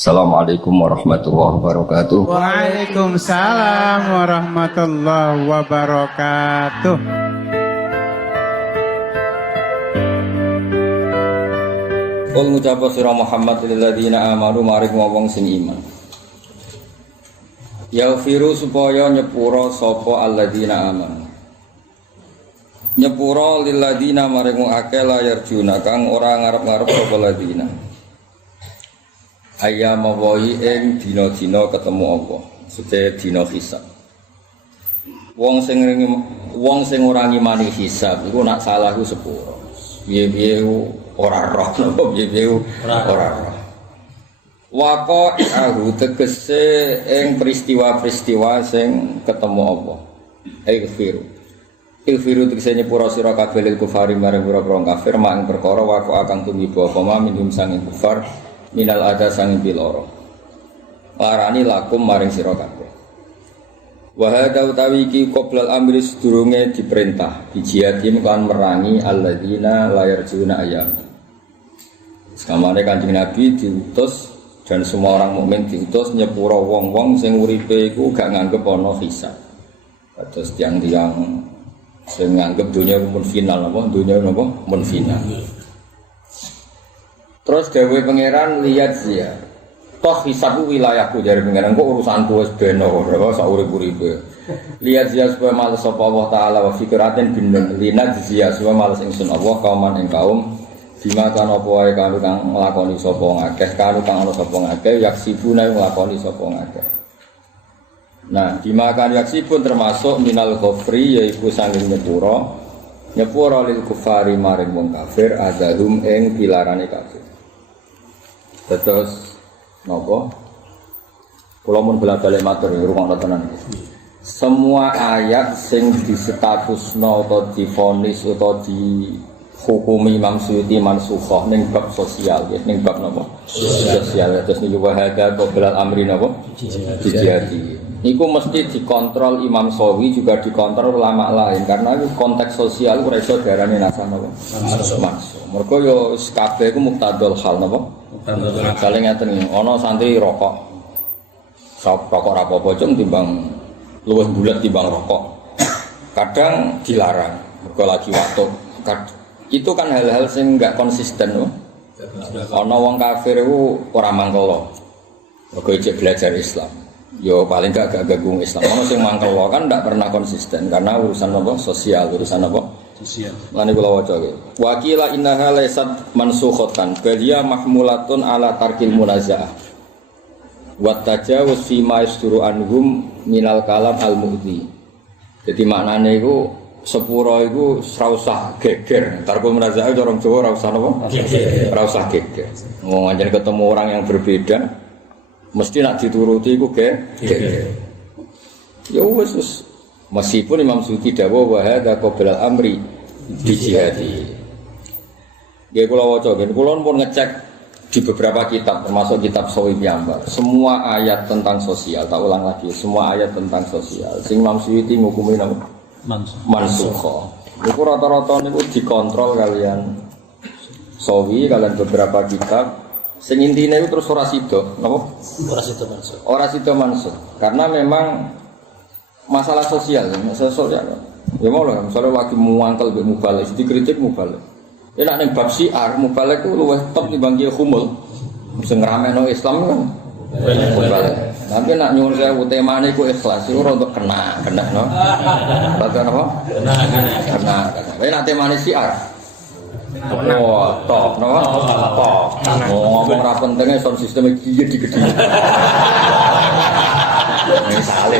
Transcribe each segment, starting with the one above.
Assalamualaikum warahmatullahi wabarakatuh. Waalaikumsalam warahmatullahi wabarakatuh. Qul ngucapa sira Muhammad lil ladzina amanu maring wong sing iman. Yaghfiru supaya nyepura sapa alladzina amanu. Nyepura lil ladzina maring akeh layar juna kang ora ngarep-ngarep sapa ladzina. Ayam wahi ing dina-dina ketemu Allah, sete dina hisab. Wong sing ora ngimani hisab iku nak salah ku sepuro. Piye-piye ora roh, piye-piye ora roh. Waqa'ahu tegese ing peristiwa-peristiwa sing ketemu Allah. Ilfiru tegese nyepura sira kabeh lil kufari marang pira-pira kafir mak ing perkara waqa'a kang tumiba apa minum sanging kufar minal ada sanging piloro. Larani lakum maring sira kabeh. Wa hadza utawi iki qoblal amri sedurunge diperintah bijiyadin kan merangi alladzina la yarjuna ayam. Sekamane Kanjeng Nabi diutus dan semua orang mukmin diutus nyepura wong-wong sing uripe iku gak nganggep ana hisab. Kados tiang-tiang sing nganggep dunia mun final apa dunia napa mun final. Terus dewe pangeran lihat ya. Toh hisab wilayahku dari pangeran kok urusanku wis beno ora sak urip-uripe. Lihat ya supaya males sapa Allah taala wa fikratin bin linat ya supaya males ingsun Allah kauman ing kaum bima kan apa wae kang nglakoni sapa ngakeh kang ana sapa ngakeh yaksibuna nglakoni sapa ngakeh. Nah, bima kan yaksibun termasuk minal ghafri yaiku sanging nyepura lil kufari maring wong kafir adahum ing pilarane kafir. Terus napa? Kula mun bola-balik matur rungokno tenan. Semua ayat sing disetatusno atau divonis atau dihukumi Imam Suyuti mansukhoh ning bab sosial, ning bab napa? Sosial. Terus niku wahada qoblal amri napa? Dijadi. Niku mesti dikontrol Imam Sawi juga dikontrol ulama lain karena konteks sosial ora iso diarani nasah napa? Maksud. Mergo yo kabeh iku muktadul hal napa? Saling ngaten iki, ana santri rokok. Rokok ra apa-apa cung timbang luwih bulet timbang rokok. Kadang dilarang, mergo lagi waktu. Itu kan hal-hal sing enggak konsisten loh. Ana wong kafir iku ora mangkelo. Mergo ijek belajar Islam. Yo paling gak ganggu Islam. Ono sing mangkelo kan ndak pernah konsisten karena urusan apa? Sosial, urusan apa? Sosial. Lane kula waca iki. Wa qila innaha laysat mansukhatan bal hiya mahmulatun ala tarkil munazaah. Wa tajawuz fi ma yasduru anhum minal kalam al-mu'dhi. Jadi maknane iku sepura iku ora usah geger. Tarkul munazaah orang Jawa ora usah napa? Geger. Ora usah geger. Wong anjen ketemu orang yang berbeda mesti nak dituruti iku geger. Ya wis meskipun Imam Suyuti dawuh wa hadza qoblal amri di jihadi. Nggih kula waca nggih kula pun ngecek di beberapa kitab termasuk kitab Sawi piyambak. Semua ayat tentang sosial, tak ulang lagi, semua ayat tentang sosial sing Imam Suyuti ngukumi napa? Mansukh. Niku rata-rata niku dikontrol kalian Sawi kalian beberapa kitab sing intine iku terus ora sida, napa? Ora sida mansukh. Karena memang masalah sosial. Ya mau lah, misalnya lagi muangkel mbek mubalek, dikritik mubalek. Ya nek ning bab syiar mubalek ku luwih top timbang kiye khumul. Sing ngramekno Islam kan. Mubalek. Tapi nek nyuwun sewu temane ku ikhlas, iku ora untuk kena no. Baca napa? Kena. Tapi nek temane syiar. Oh, top no. Top. Ngomong ra pentinge sound sistem iki digedhi. Misale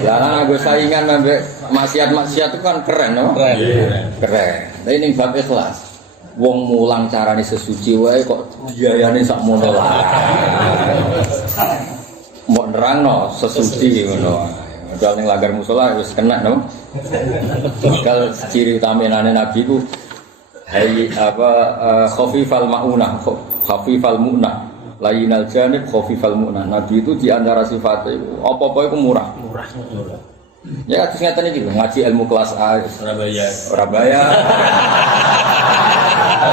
lah gue saingan ambek maksiat-maksiat itu kan keren no? Keren. Tapi ini bab ikhlas. Wong mulang carane sesuci wae kok biayane sak mono lah. Mbok nerangno sesuci ngono. Padahal ning langgar musala wis kena no. Bakal ciri utamane Nabi ku khafifal maunah, khafifal munah. Lainal janib khafifal mu'nan. Nabi itu di antara sifatnya apa-apa itu murah. Ya terus ngeten iki ngaji ilmu kelas A Surabaya.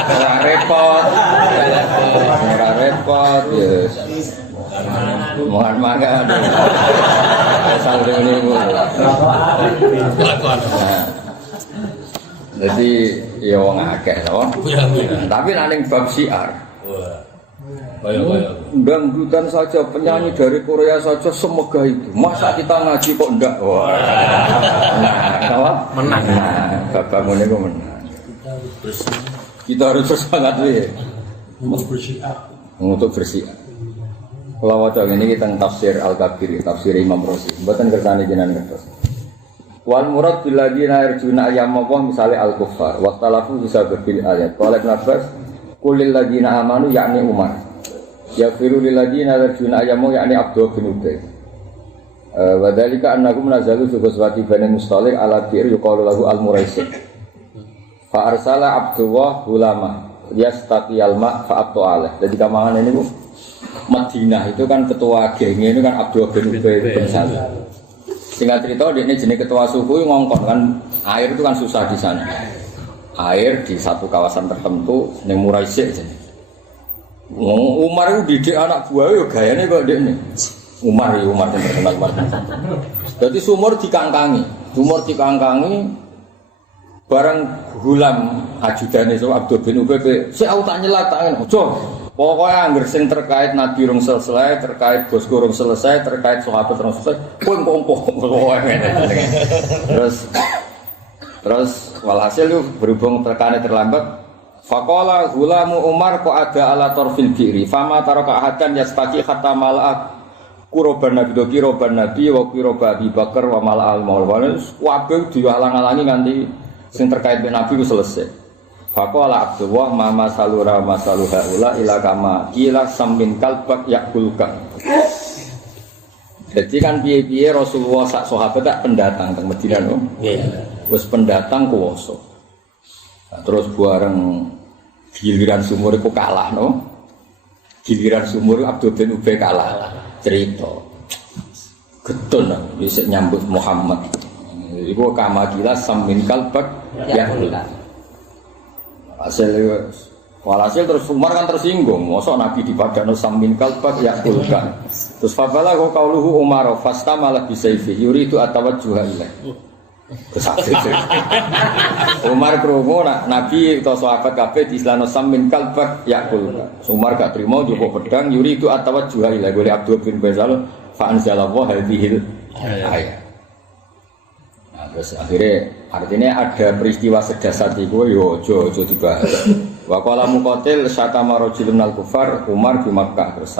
Ora repot. Ora repot ya. Mangan-mangan. Sampai ini. Jadi ya wong akeh to. Tapi nek ning bab syiar. Dangdutan saja, penyanyi dari Korea saja semegah itu. Masa kita ngaji kok ndak? Wah. Nah, menang. Bapak ngene kok menang. Kita harus bersemangat ya. Untuk bersiar. Kalau waca ini kita tafsir Al-Kabir, tafsir Imam Razi. Mboten kersane jenengan ngertos. Wal murad bil ladina yarjuna ayyam Allah misale al-kuffar. Waqtalafu bisa bil ayat. Qala Ibnu Abbas, qulil ladina amanu yakni Umar. Yaghfiru lil ladina yarjuna ayyam yakni Abdul bin Ubay. Wa dzalika annahum nazalu fi ghazwati Bani Mustalik ala bir yuqalu lahu al-Muraisi. Fa arsala Abdullah ulama yastaqiyal ma fa abtu alaih. Jadi kamangan ini Bu Madinah itu kan ketua gengnya itu kan Abdul bin Ubay bin Salul. Singkat cerita, ini jenis ketua suku ngongkon kan air itu kan susah di sana. Air di satu kawasan tertentu yang murah sih. Umar itu didik anak buah yo gayanya kok dia nih. Umar yang terkenal Umar. Jadi sumur dikangkangi, bareng gulam ajudan itu Abdul bin Ubay. Saya tak nyelat tangan, pokoknya anggar sing terkait Nabi rung selesai, terkait bosku rung selesai, terkait sahabat rung selesai, pun kompok. Terus walhasil itu berhubung terlambat. Faqala gulamu Umar kok ada ala torfil biri. Fama taraka ahadan yastaqi hatta mala'at kuroban Nabi doki roban Nabi wa kuroba Abi Bakar wa mala'al maulwan. Wabeh dihalang-halangi nganti sing terkait dengan Nabi itu selesai. Faqala Abdullah mama salura masaluha ula ila kama kila samin kalbak yakulkan. Jadi kan piye-piye Rasulullah sak sahabat tak pendatang teng Madinah no. Wis pendatang kuwasa. Nah, terus bareng giliran sumur iku kalah no. Giliran sumur Abdul bin Ubay kalah. Cerita. Getun wis nyambut Muhammad. Iku kama kila samin kalbak yakulkan. Walhasil terus Umar kan tersinggung, mosok Nabi dipadano samin kalbak yakulkan. Terus fabala qauluhu Umar fastamalah bisayfi yuridu atawajjuha ilaih. Kesakit. Umar krungu Nabi utawa sahabat kabeh diislano samin kalbak yakulkan. Umar gak trimo njupuk pedang yuridu atawajjuha ilaih. Golek Abdul bin Bazal fa anzalallahu hadhil ayat. Terus akhirnya artinya ada peristiwa sedasat itu yo ojo dibahas. Wa qala muqatil syatama rajulun al-kufar Umar di Makkah terus.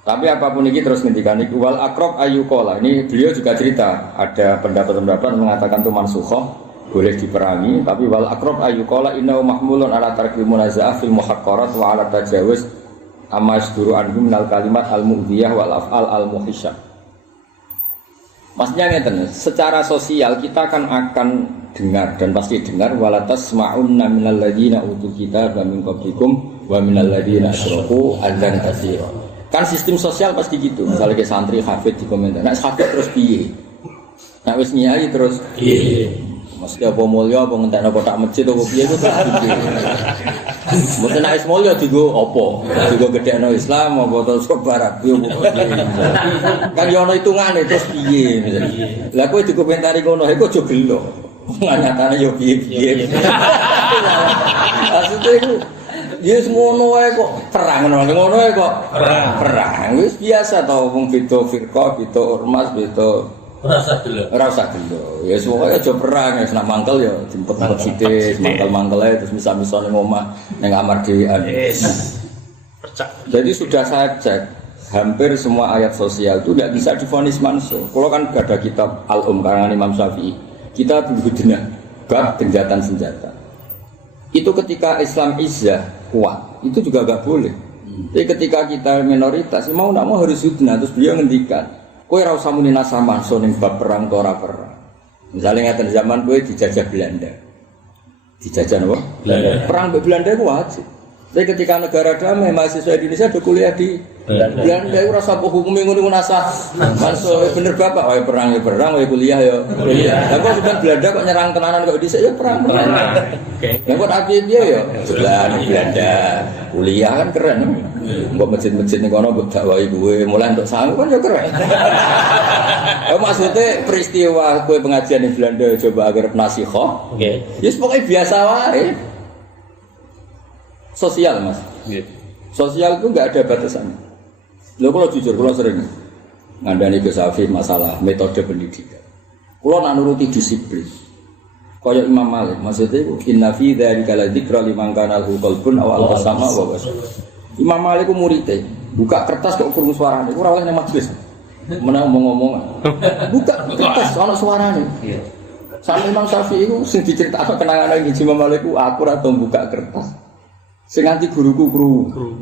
Tapi apapun ini terus ngendikan iku wal aqrab ayyuqala. Ini beliau juga cerita ada pendapat-pendapat mengatakan itu mansukhoh boleh diperangi, tapi wal aqrab ayyuqala innahu mahmulun ala tarkil munazaah fil muhaqqarat wa ala tajawuz amma yasduru anhum minal kalimat al-mu'dhiyah wal af'al al-muhisyah. Maksudnya ngeten, secara sosial kita akan dengar dan pasti dengar walatas ma'unna minal ladzina utul kitaba min qablikum wa minal ladzina asyraku adzan katsira. Kan sistem sosial pasti gitu. Misalnya ke santri hafid di komentar, nek hafid terus piye? Nek wis nyai terus piye? Mesti apa mulya apa ngentekno kotak masjid apa piye iku tak piye. Mboten nek mulya digo apa? Digo gedhekno Islam apa terus kok barat yo. Kan yo ono hitungane terus piye. Lah kowe dikomentari ngono iku aja gelo. Nyatane yo piye-piye. Maksudnya iku yes ngono wae kok perang ngono wae kok perang. Wis biasa to wong beda firqah, beda ormas, beda rasa dulu. Ya semuanya aja perang ya, nak mangkel ya jemput sithik, mangkel-mangkel ae terus misal-misal ning omah ning kamar dhewean. Jadi sudah saya cek hampir semua ayat sosial itu tidak bisa divonis mansuh. Kalau kan ada kitab karangan Imam Syafi'i, kita bid'ah bab genjatan senjata. Itu ketika Islam izzah kuat, itu juga enggak boleh. Jadi ketika kita minoritas mau enggak mau harus hudnah, terus beliau ngendikan kowe ora usah muni nasaman so ning bab perang ora perang. Misalnya ngaten zaman kowe dijajah Belanda. Dijajah apa? Belanda. Perang mbek Belanda ku wajib. Tapi ketika negara damai, mahasiswa Indonesia ada kuliah di Belanda. Itu rasa hukumnya ngono nasah. Masuk bener bapak, wae perang ya perang, wae kuliah ya kuliah. Lah kok sampean Belanda kok nyerang tenanan kok dhisik ya perang. Lah kok api piye ya? Belanda kuliah kan keren. Mbok masjid-masjid ning kono mbok dakwahi kowe mulai untuk sangu kan ya keren. Maksudnya peristiwa kowe pengajian di Belanda coba agar nasihat. Nggih. Ya pokoke biasa wae. Sosial mas, sosial itu nggak ada batasannya. Lo kalau jujur, kalau sering ngandani Gus Afif masalah metode pendidikan. Kalau nak nuruti disiplin, kaya Imam Malik, maksudnya itu inna fi dzalika la dzikra liman kana lahu qalbun aw al-qasama wa basar. Imam Malik ku muridé, buka kertas kok krungu suarane, ora oleh nang majelis. Menang ngomong-ngomong. Buka kertas ana suarane. Sampe Imam Syafi'i iku sing diceritakno kenangane Imam Malik ku aku ora tau buka kertas. Sing nganti guruku krungu.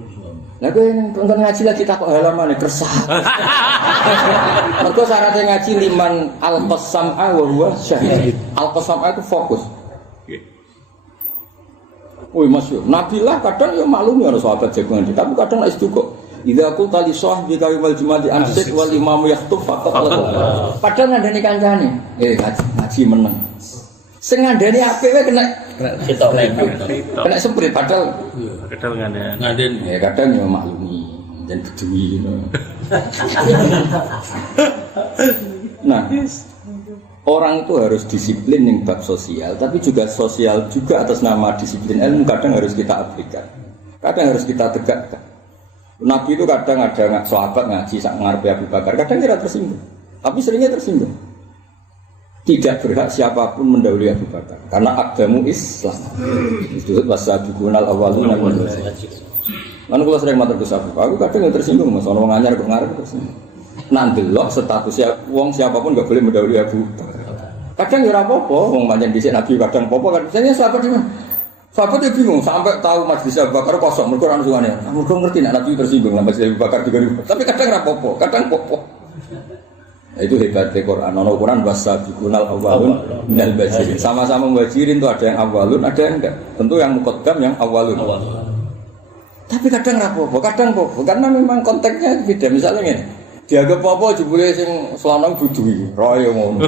Lah kowe nonton ngaji lagi takok halamane kersah. Mergo syaratnya ngaji liman al-qasam'a wa huwa syahid. Al-qasam'a itu fokus. Woi Mas, Nabilah kadang ya maklum ya sahabat jagongan, tapi kadang lek istuko. Idza qulta li sahbika wal jumati ansik wal imamu yahtub faqat. Padahal ngandani kancane, ngaji meneng. Sing ngandani apik wae kena ketok lek. Kena semprit padahal ngandani. Ya kadang ya maklumi dan bedui gitu. Nah, orang itu harus disiplin yang bab sosial, tapi juga sosial juga atas nama disiplin ilmu kadang harus kita abaikan. Kadang harus kita tegakkan. Nabi itu kadang ada sahabat ngaji sak ngarepe Abu Bakar, kadang kira tersinggung. Tapi seringnya tersinggung. Tidak berhak siapapun mendahului Abu Bakar karena agama Islam. Itu wasabiqunal awwaluna min Lan kula sering matur Gus Abu. Aku kadang tersinggung Mas, ono wong anyar kok ngarep tersinggung. Nang delok statusnya wong siapapun enggak boleh mendahului Abu Bakar. Kadang ya ora apa-apa, wong pancen dhisik Nabi kadang apa-apa kan. Saya sahabat iki. Sahabat itu bingung sampai tahu majelis Abu Bakar kosong, mergo ora sungane. Mergo ngerti nek Nabi tersinggung lah majelis Abu Bakar juga. Tapi kadang ora apa-apa, kadang apa-apa. Itu hebatnya Quran. Nono Quran wasabiqunal awwalun minal muhajirin. Sama-sama muhajirin itu ada yang awalun, ada yang enggak. Tentu yang muqaddam yang awalun. Tapi kadang rapopo, kadang popo. Karena memang konteksnya beda. Misalnya ini, dianggap popo jebule sing selanang budui, royo ngono.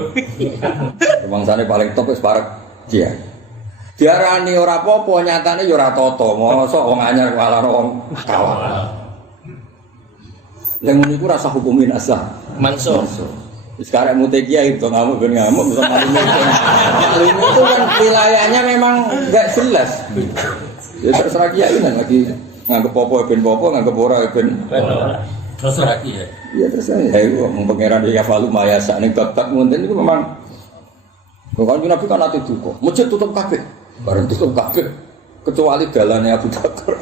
Bangsane paling top wis parek dia. Diarani ora popo, nyatane ya ora toto. Mosok wong anyar kalah wong kawan. Yang niku rasa hukumin asah. Mansur. Sekarang mutekia itu ngamuk ben ngamuk bisa malu. Malu itu kan wilayahnya memang enggak jelas. Ya terserah kiai kan lagi nganggep popo ben popo, nganggep ora ben ora. Terserah kiai. Ya terserah. Ya iku pangeran ya falu mayasa ning bab ngonten itu memang kok Nabi kan ati duka. Masjid tutup kabeh. Bareng tutup kabeh kecuali dalane Abu Bakar.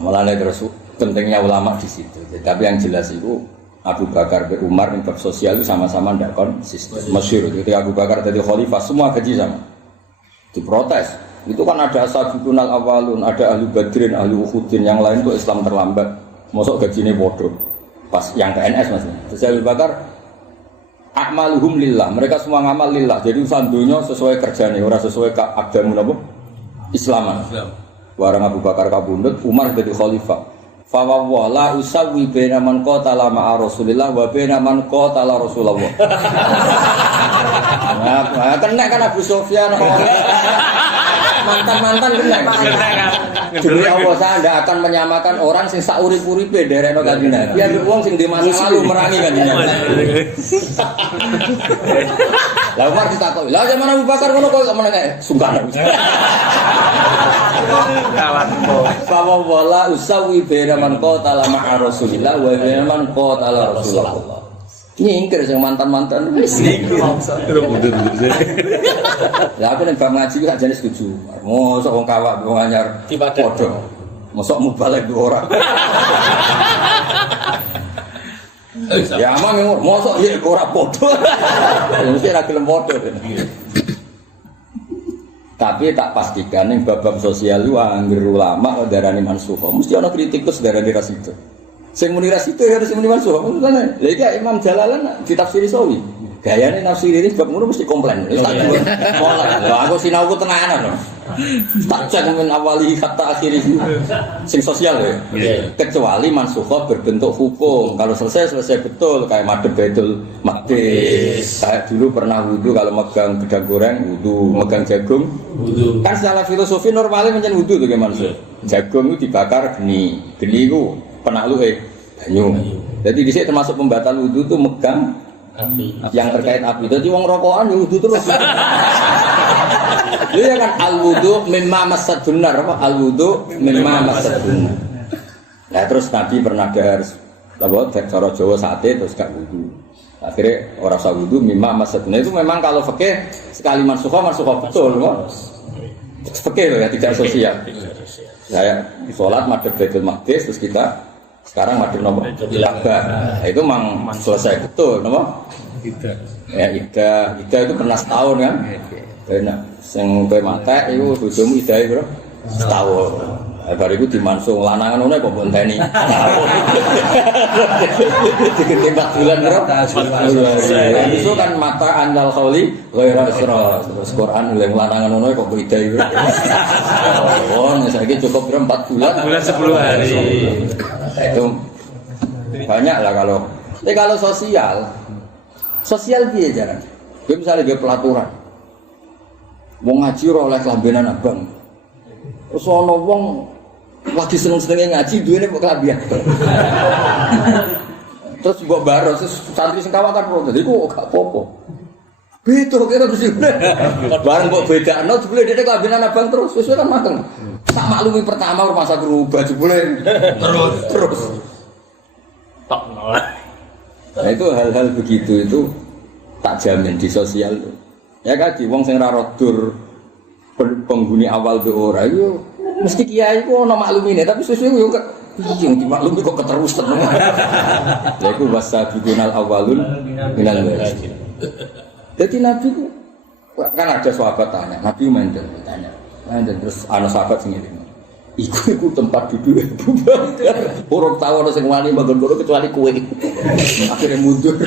Mulane terus pentingnya ulama di situ. Tapi yang jelas itu Abu Bakar dan Umar yang bab sosial itu sama-sama tidak konsisten. Masyhur ketika Abu Bakar jadi khalifah semua gaji sama. Diprotes. Itu kan ada sabiqunal awalun, ada ahli badrin, ahli uhudin, yang lain itu Islam terlambat. Mosok gajinya bodoh. Pas yang PNS maksudnya. Terus Abu Bakar akmaluhum lillah. Mereka semua ngamal lillah. Jadi urusan dunia sesuai kerjanya, ora sesuai agama napa? Islaman. Warang Abu Bakar kabundut, Umar jadi khalifah. Fa wa la usawi baina man qatala ma'a Rasulillah wa baina man qatala Rasulullah. Nah, kena kan Abu Sufyan mantan-mantan kena. Demi Allah saya tidak akan menyamakan orang sing sak urip-uripe derekno Kanjeng Nabi. Ya wong sing di masa lalu merangi Kanjeng Nabi. Lah Umar ditakoki, "Lah zaman Abu Bakar ngono kok meneng sungkan." Kawan kok. Fa wala usawi baina man qatala ma'a Rasulillah wa baina man qatala Rasulullah. Nyingkir sing mantan-mantan wis nyingkir. Lah aku nek bab ngaji gak jane setuju. Mosok wong kawak wong anyar padha. Mosok mubalek ora. Ya amang mosok ya ora padha. Mesti ra gelem padha. Tapi tak pastikan yang bab-bab sosial itu anggere ulama darani mansukh. Mesti ana kritikus darani ras itu. Sing muni ras itu harus muni mansuh. Maksudnya, lha iki Imam Jalalan ditafsiri sawi. Gayane nafsir ini sebab ngono mesti komplain. Mulai. Lho aku sinauku tenanan lho. Tak cek men awali kata akhir itu. Sing sosial ya. Kecuali mansukha berbentuk hukum. Kalau selesai betul kayak madhep Baitul Maqdis. Kayak dulu pernah wudu kalau megang gedang goreng wudu, megang jagung wudu. Kan secara filosofi normalnya menjen wudu tuh gimana sih? Jagung itu dibakar geni. Geni itu penakluke banyu. Jadi di sini termasuk pembatal wudu tuh megang api. Yang terkait api. Jadi wong rokokan ya wudu terus. Dia kan al-wudu mimma massad benar apa? Al-wudu mimma massad benar. Nah terus Nabi pernah dahar cara Jawa sate terus gak wudu. Akhirnya orang usah wudu mimma massad benar itu memang kalau fikih sekali mansukha betul loh. Fikih loh ya tidak sosial. Saya sholat madhep Baitul Maqdis terus kita sekarang madhep nopo Ka'bah. Nah, itu memang selesai betul nopo? Ya Ida itu pernah setahun kan? Enak, sing kowe matek iku bojomu idahe piro? Setahun. Bar iku dimansung lanangan ngono kok bonteni. Dikete 4 bulan piro? Itu kan mata andal khauli ghairu isra. Terus Quran oleh lanangan ngono kok idahe piro? Oh, saiki cukup 4 bulan. 4 bulan 10 hari. Itu banyak lah kalau sosial piye jaran? Kowe misale ge pelaturan. Wong ngaji ora oleh kelambenan abang. Terus ana wong lagi seneng-senenge ngaji duwene kok kelambian. Terus mbok baro terus santri sing kawakan protes iku gak apa-apa. Beda kira terus bareng mbok bedakno jebule dhek kelambenan abang terus sesuai kan mateng. Tak maklumi pertama masa berubah jebule terus. Tok nolak. Nah itu hal-hal begitu itu tak jamin di sosial tuh. Ya kaji wong sing ra rodur penghuni awal be ora yo mesti kiai ku ono maklumine tapi susu yo piye dimaklumi kok keterusan. Lha iku wasabiqunal awalun minal muhajirin. Jadi Nabi ku kan ada sahabat tanya, Nabi mandek tanya. Dan terus ana sahabat sing ngene. Iku tempat duduk Abu Bakar. Orang tahu ana sing wani manggon kono kecuali kowe. Akhirnya mundur.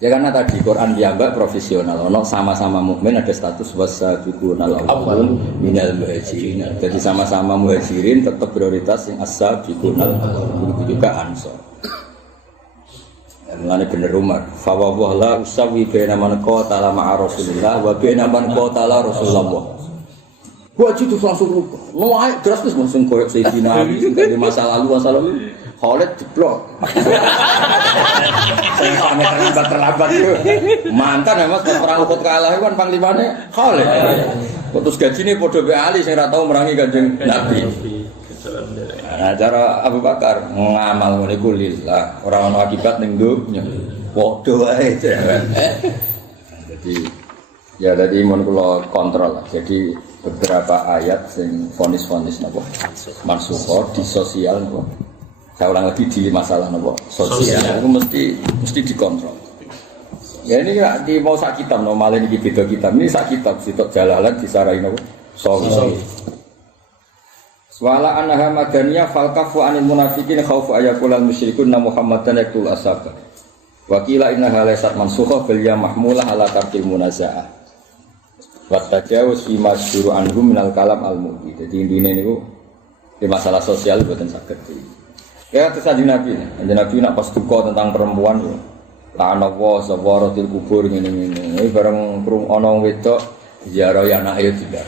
Ya karena tadi Quran dianggap profesional, ono sama-sama mukmin ada status wasabiqunal awwalun minal muhajirin. Jadi sama-sama muhajirin tetap prioritas yang as-sabiqunal awwalun juga ansor. Mulane bener Umar, fa wa la usawi baina man qatala ma'a Rasulillah wa baina man qatala Rasulullah. Wajib itu langsung rubah. Naik drastis langsung koyok Sayyidina Ali dari masa lalu Khalid jeblok. Saya sampai terlambat itu. Mantan ya Mas pas perang Uhud kalah itu kan panglimane Khalid. Terus gajine padha be Ali sing ora tau merangi Kanjeng Nabi. Nah, cara Abu Bakar ngamal ngene iku lillah, ora ono akibat ning dunya. Padha wae. Jadi mon kula kontrol. Jadi beberapa ayat sing fonis-fonis napa mansukh di sosial napa. Saya ulang lagi di masalah napa sosial itu mesti dikontrol. Ya ini di mau sak kitab no malah iki beda kitab. Ini sak kitab Sitok Jalalan disarai napa sahih. Wala anha madaniyah fal kafu anil munafiqin khaufu ayaqulal musyrikun Muhammadan yaqtul asaba. Wa qila innaha laysat mansukhah bal ya mahmulah ala tarkil munazaah. Wa tajawuz fi masyhur anhum minal kalam al-mu'min. Jadi intine niku di masalah sosial boten saged. Ya terus Nabi nak pas duka tentang perempuan ya. La'ana wa zawaratil kubur ngene-ngene. Iki bareng krung ana wedok ziarah anake tidak.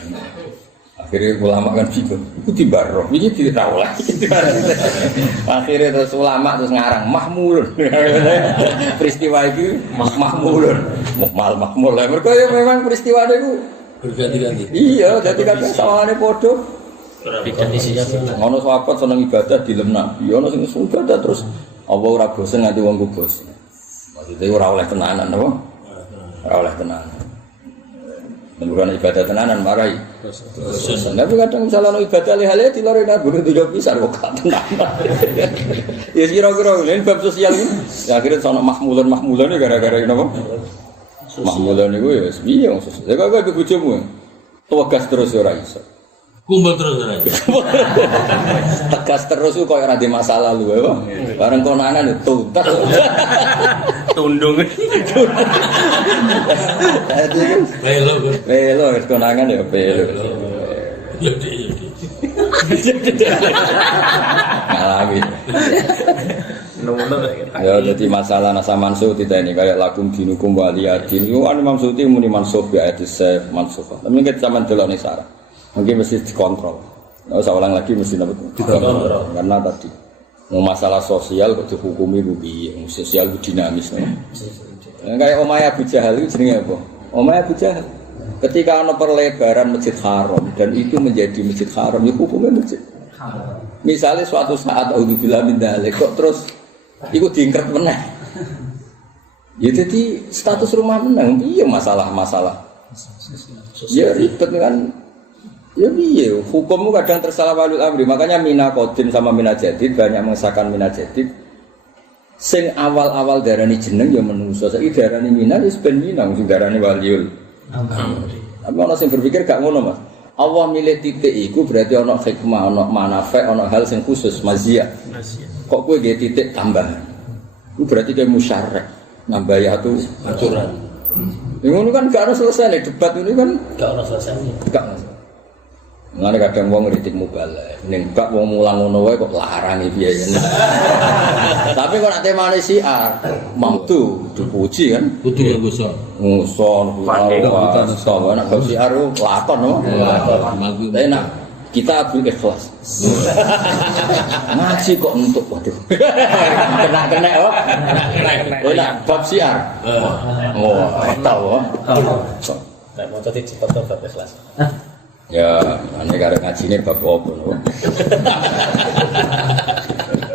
Akhirnya ulama kan bingung, itu dibarok, ini tidak tahu lagi. Akhirnya terus ulama terus ngarang mahmulun. Peristiwa itu mahmulun, mahmul. Mereka ya memang peristiwa itu berganti-ganti. Iya, jadi kadang sawangannya bodoh. Ono sahabat seneng ibadah di lemna, ono sing ibadah terus apa ora bosen nganti wong kubus. Maksudnya ora oleh tenanan, apa? Ora oleh tenanan. Bukan ibadah tenanan marahi. Tapi kadang misalnya ibadah leh-leh di luar itu guru tidak bisa kok tenanan. Ya kira-kira ini bab sosial ini. Ya akhirnya sono mahmulan ini gara-gara ini apa? Mahmulan itu ya piye wong sosial. Ya kok bojomu. Tugas terus ora iso. Kumpul terus aja. Tegas terus kok ora di masa lalu ya. Bareng konangan itu tuntas. Tundung. Belo. Pelo konangan ya pelo. Yudi. Ngalami. Ya jadi masalah nasa mansuh tidak ini kayak lakum dinukum waliyadin. Itu kan Imam Suyuti muni mansuh bi ayat mansuh. Tapi kita zaman delok ning sarah. Mungkin mesti dikontrol. Nggak usah ulang lagi mesti dikontrol. Karena tadi masalah sosial kok dihukumi piye? Sosial itu dinamis. Kayak Umayyah Abu Jahal itu jenenge apa? Umayyah Abu Jahal. Ketika ada perlebaran Masjid Haram dan itu menjadi Masjid Haram, ya hukumnya masjid. Misalnya suatu saat auzubillah min dzalik kok terus iku diingkret meneh. Ya jadi status rumah menang, iya masalah-masalah. Ya ribet kan. Ya iya, hukummu kadang tersalah walul amri. Makanya mina qadim sama mina jadid banyak mengesahkan mina jadid. Sing awal-awal darani jeneng ya menungso. Saiki darani mina wis ben mina sing darani waliul amri. Tapi ana sing berpikir gak ngono, Mas. Allah milih titik iku berarti ana hikmah, ana manafe, ana hal sing khusus maziyah. Kok kowe nggih titik tambahan. Itu berarti kayak musyarek nambah ya tuh aturan. Ngono kan gak harus selesai nih debat ini kan Gak ono selesai. gak. Ngene kadang wong ngritik mubalek, ning bab wong mulang ngono wae kok larang piye ya. Tapi kok nek temane siar, mamtu dipuji kan. Kudu ya guso. Nguson, nguson, nek bab siar lakon no. Enak. Kita abul ikhlas. Ngaji kok untuk waduh. Kena oh. Enak bab siar. Oh, tahu. Tak mau tadi cepat bab ikhlas. Ya, ane karek ngajine bab opo no.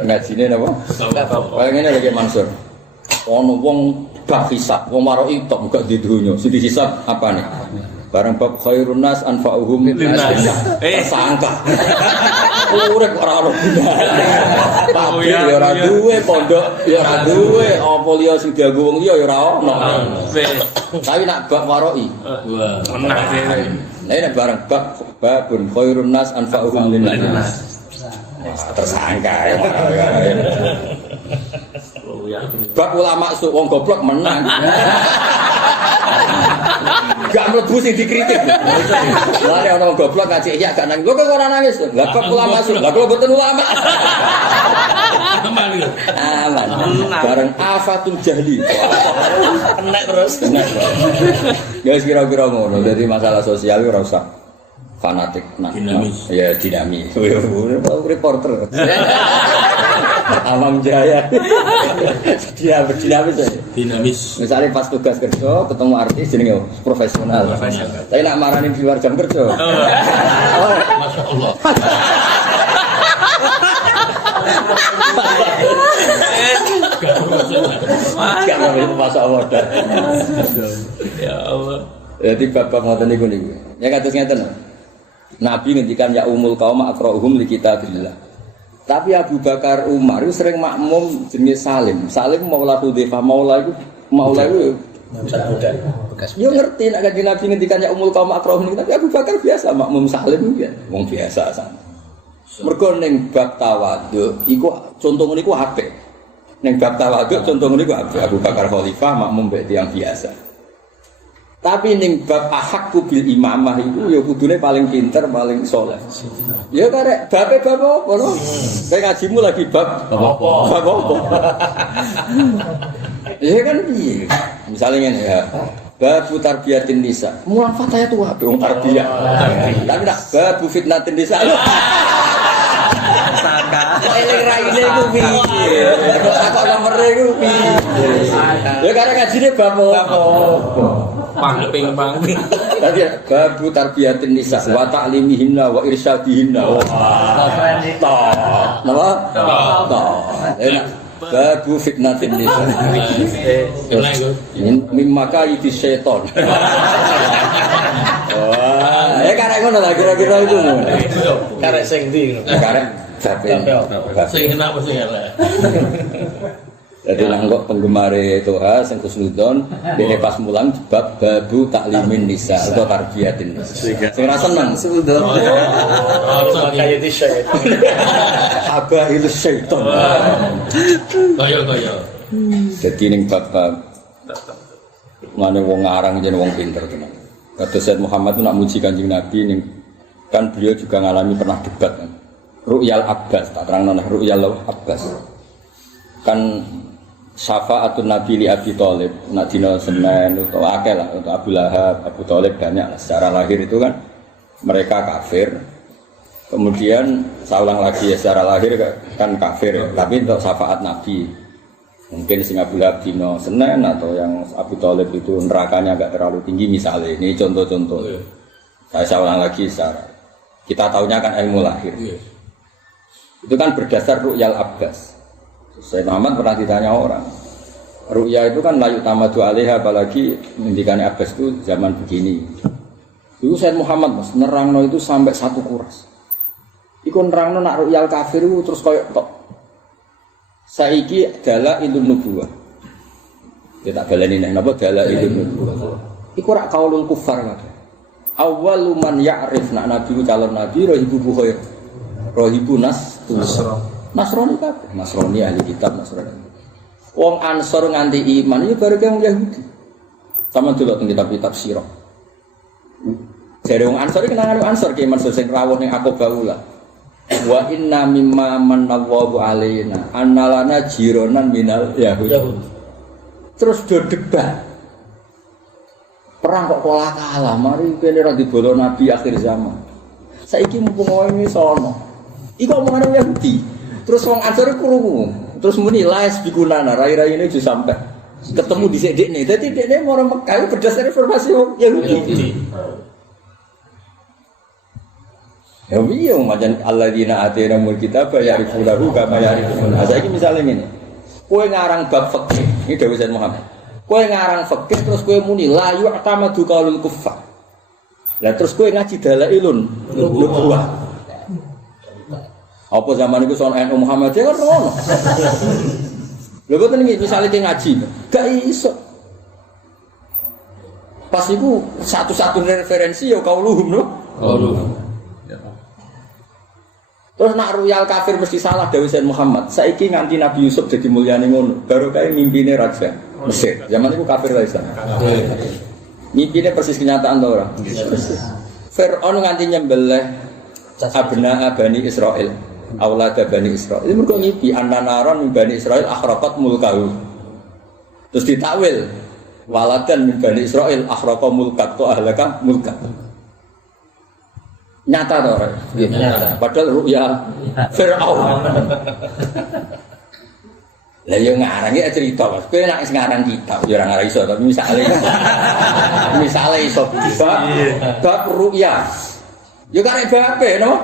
Ngajine napa? Kayak ngene lagi Mansur. Ono wong bab hisab, wong maroi tok gak di donya. Sing dihisab apa nih? Barang bab khairun nas anfa'uhum linnas. Sangka. Urip ora ono gunane. Pabrik ya ora duwe, pondok ya ora duwe, apa liya sing dianggo wong liya ya ora ono. Tapi nak bab maroi. Wah, Menang sih. Nah ini barang babun khairun nas anfa'uhum linnas. Tersangka ya. Bab ulama su wong goblok menang. Gak mlebu sing dikritik. Lah nek ono goblok ngaji iya gak nangis. Lho kok ora nangis? Lah bab ulama su. Lah kok mboten ulama. Aman. Bareng afatul jahli. kena terus. Ya kira-kira ngono. Jadi masalah sosial ora usah fanatik Dinamis. Ya dinamis. Reporter. Amam Jaya. Dia berdinamis aja. Dinamis. Misalnya pas tugas kerja ketemu artis jenenge profesional. Tapi nak marani di luar jam kerja. Masya Allah. Gak mau itu masuk Allah. Ya Allah. Jadi bapak ngoten niku niku. Ya kados ngeten. Nabi ngendikan ya umul qaum aqra'uhum li kitabillah. Tapi Abu Bakar Umar itu sering makmum jenis Salim. Salim maula Hudzaifah, maula itu Bekas. yo ngerti nek kanjeng Nabi ngendikan ya umul qaum aqra'uhum tapi Abu Bakar biasa makmum Salim ya. Wong biasa sana. Mergo ning bab tawadhu iku contoh niku apik. Ning bab tawadhu contoh niku apik. Abu Bakar khalifah makmum mbek tiyang biasa. Tapi ning bab ahakku bil imamah itu ya kudune paling pinter, paling soleh. Ya karek babe bab apa no? Kayak ngajimu lagi bab apa? Bab apa? Ya kan piye? Misalnya ngene ya. Bab tarbiyatin nisa. Mulang fataya tuh apa wong tarbiyah. Tapi nak bab fitnatin nisa. Saka. Eling raine iku piye? Kok nomere iku piye? Ya karek ngajine bab apa? Pangping. Tadi babu tarbiyatin nisa wa ta'limihinna wa irsyadihinna. Napa? Enak. Babu fitnatin nisa. Mimma kaidi syaiton. Wah, ya karek ngono lah kira-kira itu. Karek sing ndi? Karek babe. Sing kenapa sing elek? Jadi nangkok penggemar Toha sing kusnudon dene pas mulang bab babu taklimin nisa atau tarbiyatin nisa. Sing ra seneng kusnudon. Kayak di syaitan. Aba itu syaitan. Kaya. Jadi ning bab ngene wong ngarang jeneng wong pinter tenan. Kados Said Muhammad itu nak muji Kanjeng Nabi ning kan beliau juga ngalami pernah debat kan. Ru'yal Abbas, tak terang nona Ru'yal Abbas. Kan syafa'atun Nabi li Abi Thalib, nak dina Senin atau akeh lah untuk Abu Lahab, Abu Thalib banyak lah. Secara lahir itu kan mereka kafir. Kemudian saya ulang lagi ya secara lahir kan kafir ya. Tapi untuk syafaat Nabi mungkin sing Abu Lahab dina Senin atau yang Abu Thalib itu nerakanya agak terlalu tinggi misalnya. Ini contoh-contoh. Saya ulang lagi secara kita tahunya kan ilmu lahir. Itu kan berdasar Ru'yal Abbas. Sayyid Muhammad pernah ditanya orang, Ru'ya itu kan layu tamadu alaiha, apalagi ngendikannya Abbas itu zaman begini. Itu Sayyid Muhammad mas, nerangno itu sampai 1 kuras. Iku nerangno nak Ru'yal kafir itu terus koyok tok. Saiki adalah ilmu nubuwah. Kita baleni nek napa adalah ilmu nubuwah. Iku rak kaulul kufar kabeh. Awwalu man ya'rif nak nabi calon nabi rohibu buhoir. Rohibu Nasrani kabeh, Nasrani ahli kitab Nasrani. Wong Ansor nganti iman iki baru wong Yahudi. Sama delok teng kitab-kitab sirah. Jare wong Ansor iki kenangan wong Ansor ki Mansur sing rawuh ning Aqabah. Wa inna mimma manallahu alaina annalana jironan minal Yahudi. Terus do debat. Perang kok pola kalah, mari kene ra dibolo nabi akhir zaman. Saiki mumpung wae sono. Iku omongane Yahudi. Terus wong Ansor krungu, terus muni laes bikunana, rai-rai ini juga sampai ketemu di dekne. Dadi dekne orang Mekah berdasar informasi Yahudi. Ya iya macam alladzina atainahumul kitaba ya'rifunahu kama ya'rifuna. Saiki misale ngene. Kowe ngarang bab fikih, ini dawuh Sayyid Muhammad. Kowe ngarang fikih terus kowe muni la yu'tamadu qaulul kuffar. Lah terus kowe ngaji dalailun nubuwah. Apa zaman itu soal NU Muhammadiyah kan ngono. Lha boten iki misale ki ngaji, gak iso. Pas iku satu-satunya referensi ya kauluhum no. Kauluhum. Terus nak Ru'yal kafir mesti salah dawuh Sayyid Muhammad. Saiki nganti Nabi Yusuf jadi mulyane ngono, baru kae mimpine raja Mesir. Zaman itu kafir lah Islam. Mimpine persis kenyataan to ora? Persis. Firaun nganti nyembelih abna Bani Israil. Aulad Bani Israil. Ini mergo ngipi annanaron min Bani Israil akhraqat mulkahu. Terus ditakwil waladan min Bani Israil akhraqa mulkat to ahlaka mulkat. Nyata to ora? Nyata. Padahal ru'ya Firaun. Lah yo ngarang iki cerita, Mas. Kowe nek ngarang kitab yo ora ngarang iso, tapi misale iso bab ru'ya. Yo karek bape no.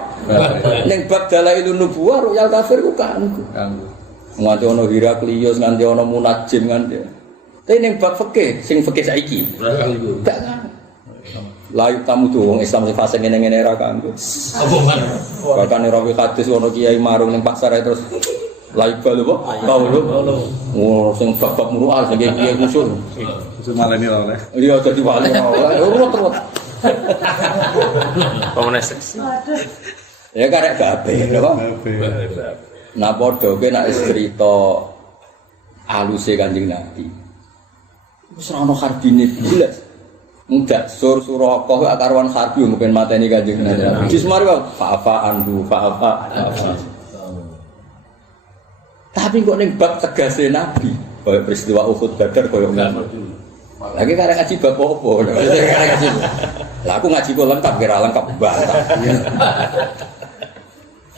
Ning bab dalailun nubuwah Ru'yal kafir ku kanggo. Nganti ana Heraklius, nganti ana Munajjim nganti. Tapi ning bab fikih, sing fikih saiki. Gak kan. Layu tamu tuh wong Islam sing fase ngene-ngene ra kanggo. Apa kan? Bahkan rawi hadis ana kiai marung ning pasar terus layu lho kok. Tau lho. Oh, sing bab-bab muruah sing kiai kusuk. Kusuk ngaleni ora. Iya dadi wali ora. Urut-urut. Komunis. Ya karek kabeh, lho Pak. Nah padha kowe nek cerita aluse Kanjeng Nabi. Wis ora ono harbine jelas. Enggak surah kok karuan harbi mungkin mateni Kanjeng Nabi. Wis mari fa'afa anhu fa'afa. Tapi kok ning bab tegase Nabi, koyo peristiwa Uhud Badar koyo ngono. Lagi karek ngaji bab apa? Lah aku ngaji kok lengkap kira lengkap bantah.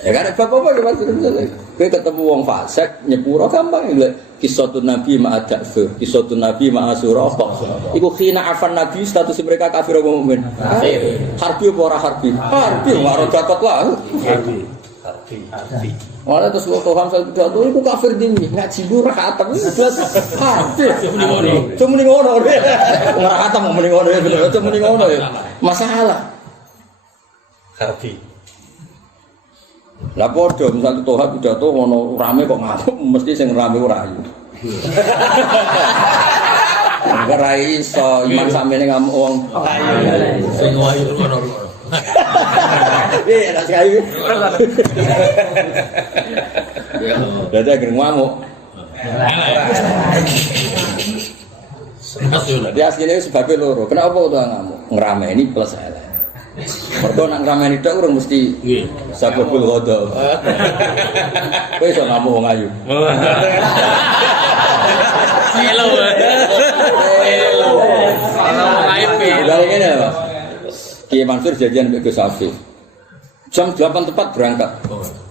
Ya karek bab apa ya Mas? Kowe ketemu wong fasik nyepuro gampang lho. Kisatun Nabi ma'adzur, kisatun Nabi ma'asura apa? Iku khina afan Nabi status mereka kafir apa mukmin? Kafir. Harbi apa ora harbi? Harbi ora dapat lah. Harbi. Malah terus lo Tuhan saya tidak tahu, aku kafir dini ngaji burah atam ini jelas harbi. Cuma nih ngono, ngurah atam mau mending ngono ya bener, cuma nih ngono ya masalah. Harbi. Lah podo misal Tuhan tidak tahu ngono rame kok ngamuk mesti sing rame ora ayu. Ora iso iman sampeyan ngamuk wong. Sing wayu ngono. Iya, tak sekali. Dadi agar ngamuk. Jadi aslinya sebabnya loro. Kenapa tuh ngamuk? Ngerameni plus elek. Mergo nak ngerameni tok urung mesti sababul ghadab. Kowe iso ngamuk wong ayu. Elo. Elo. Kalau aib Udah ngene lho, Mas. Kiai Mansur janjian mbek Gus Afif. Jam 8 tepat berangkat.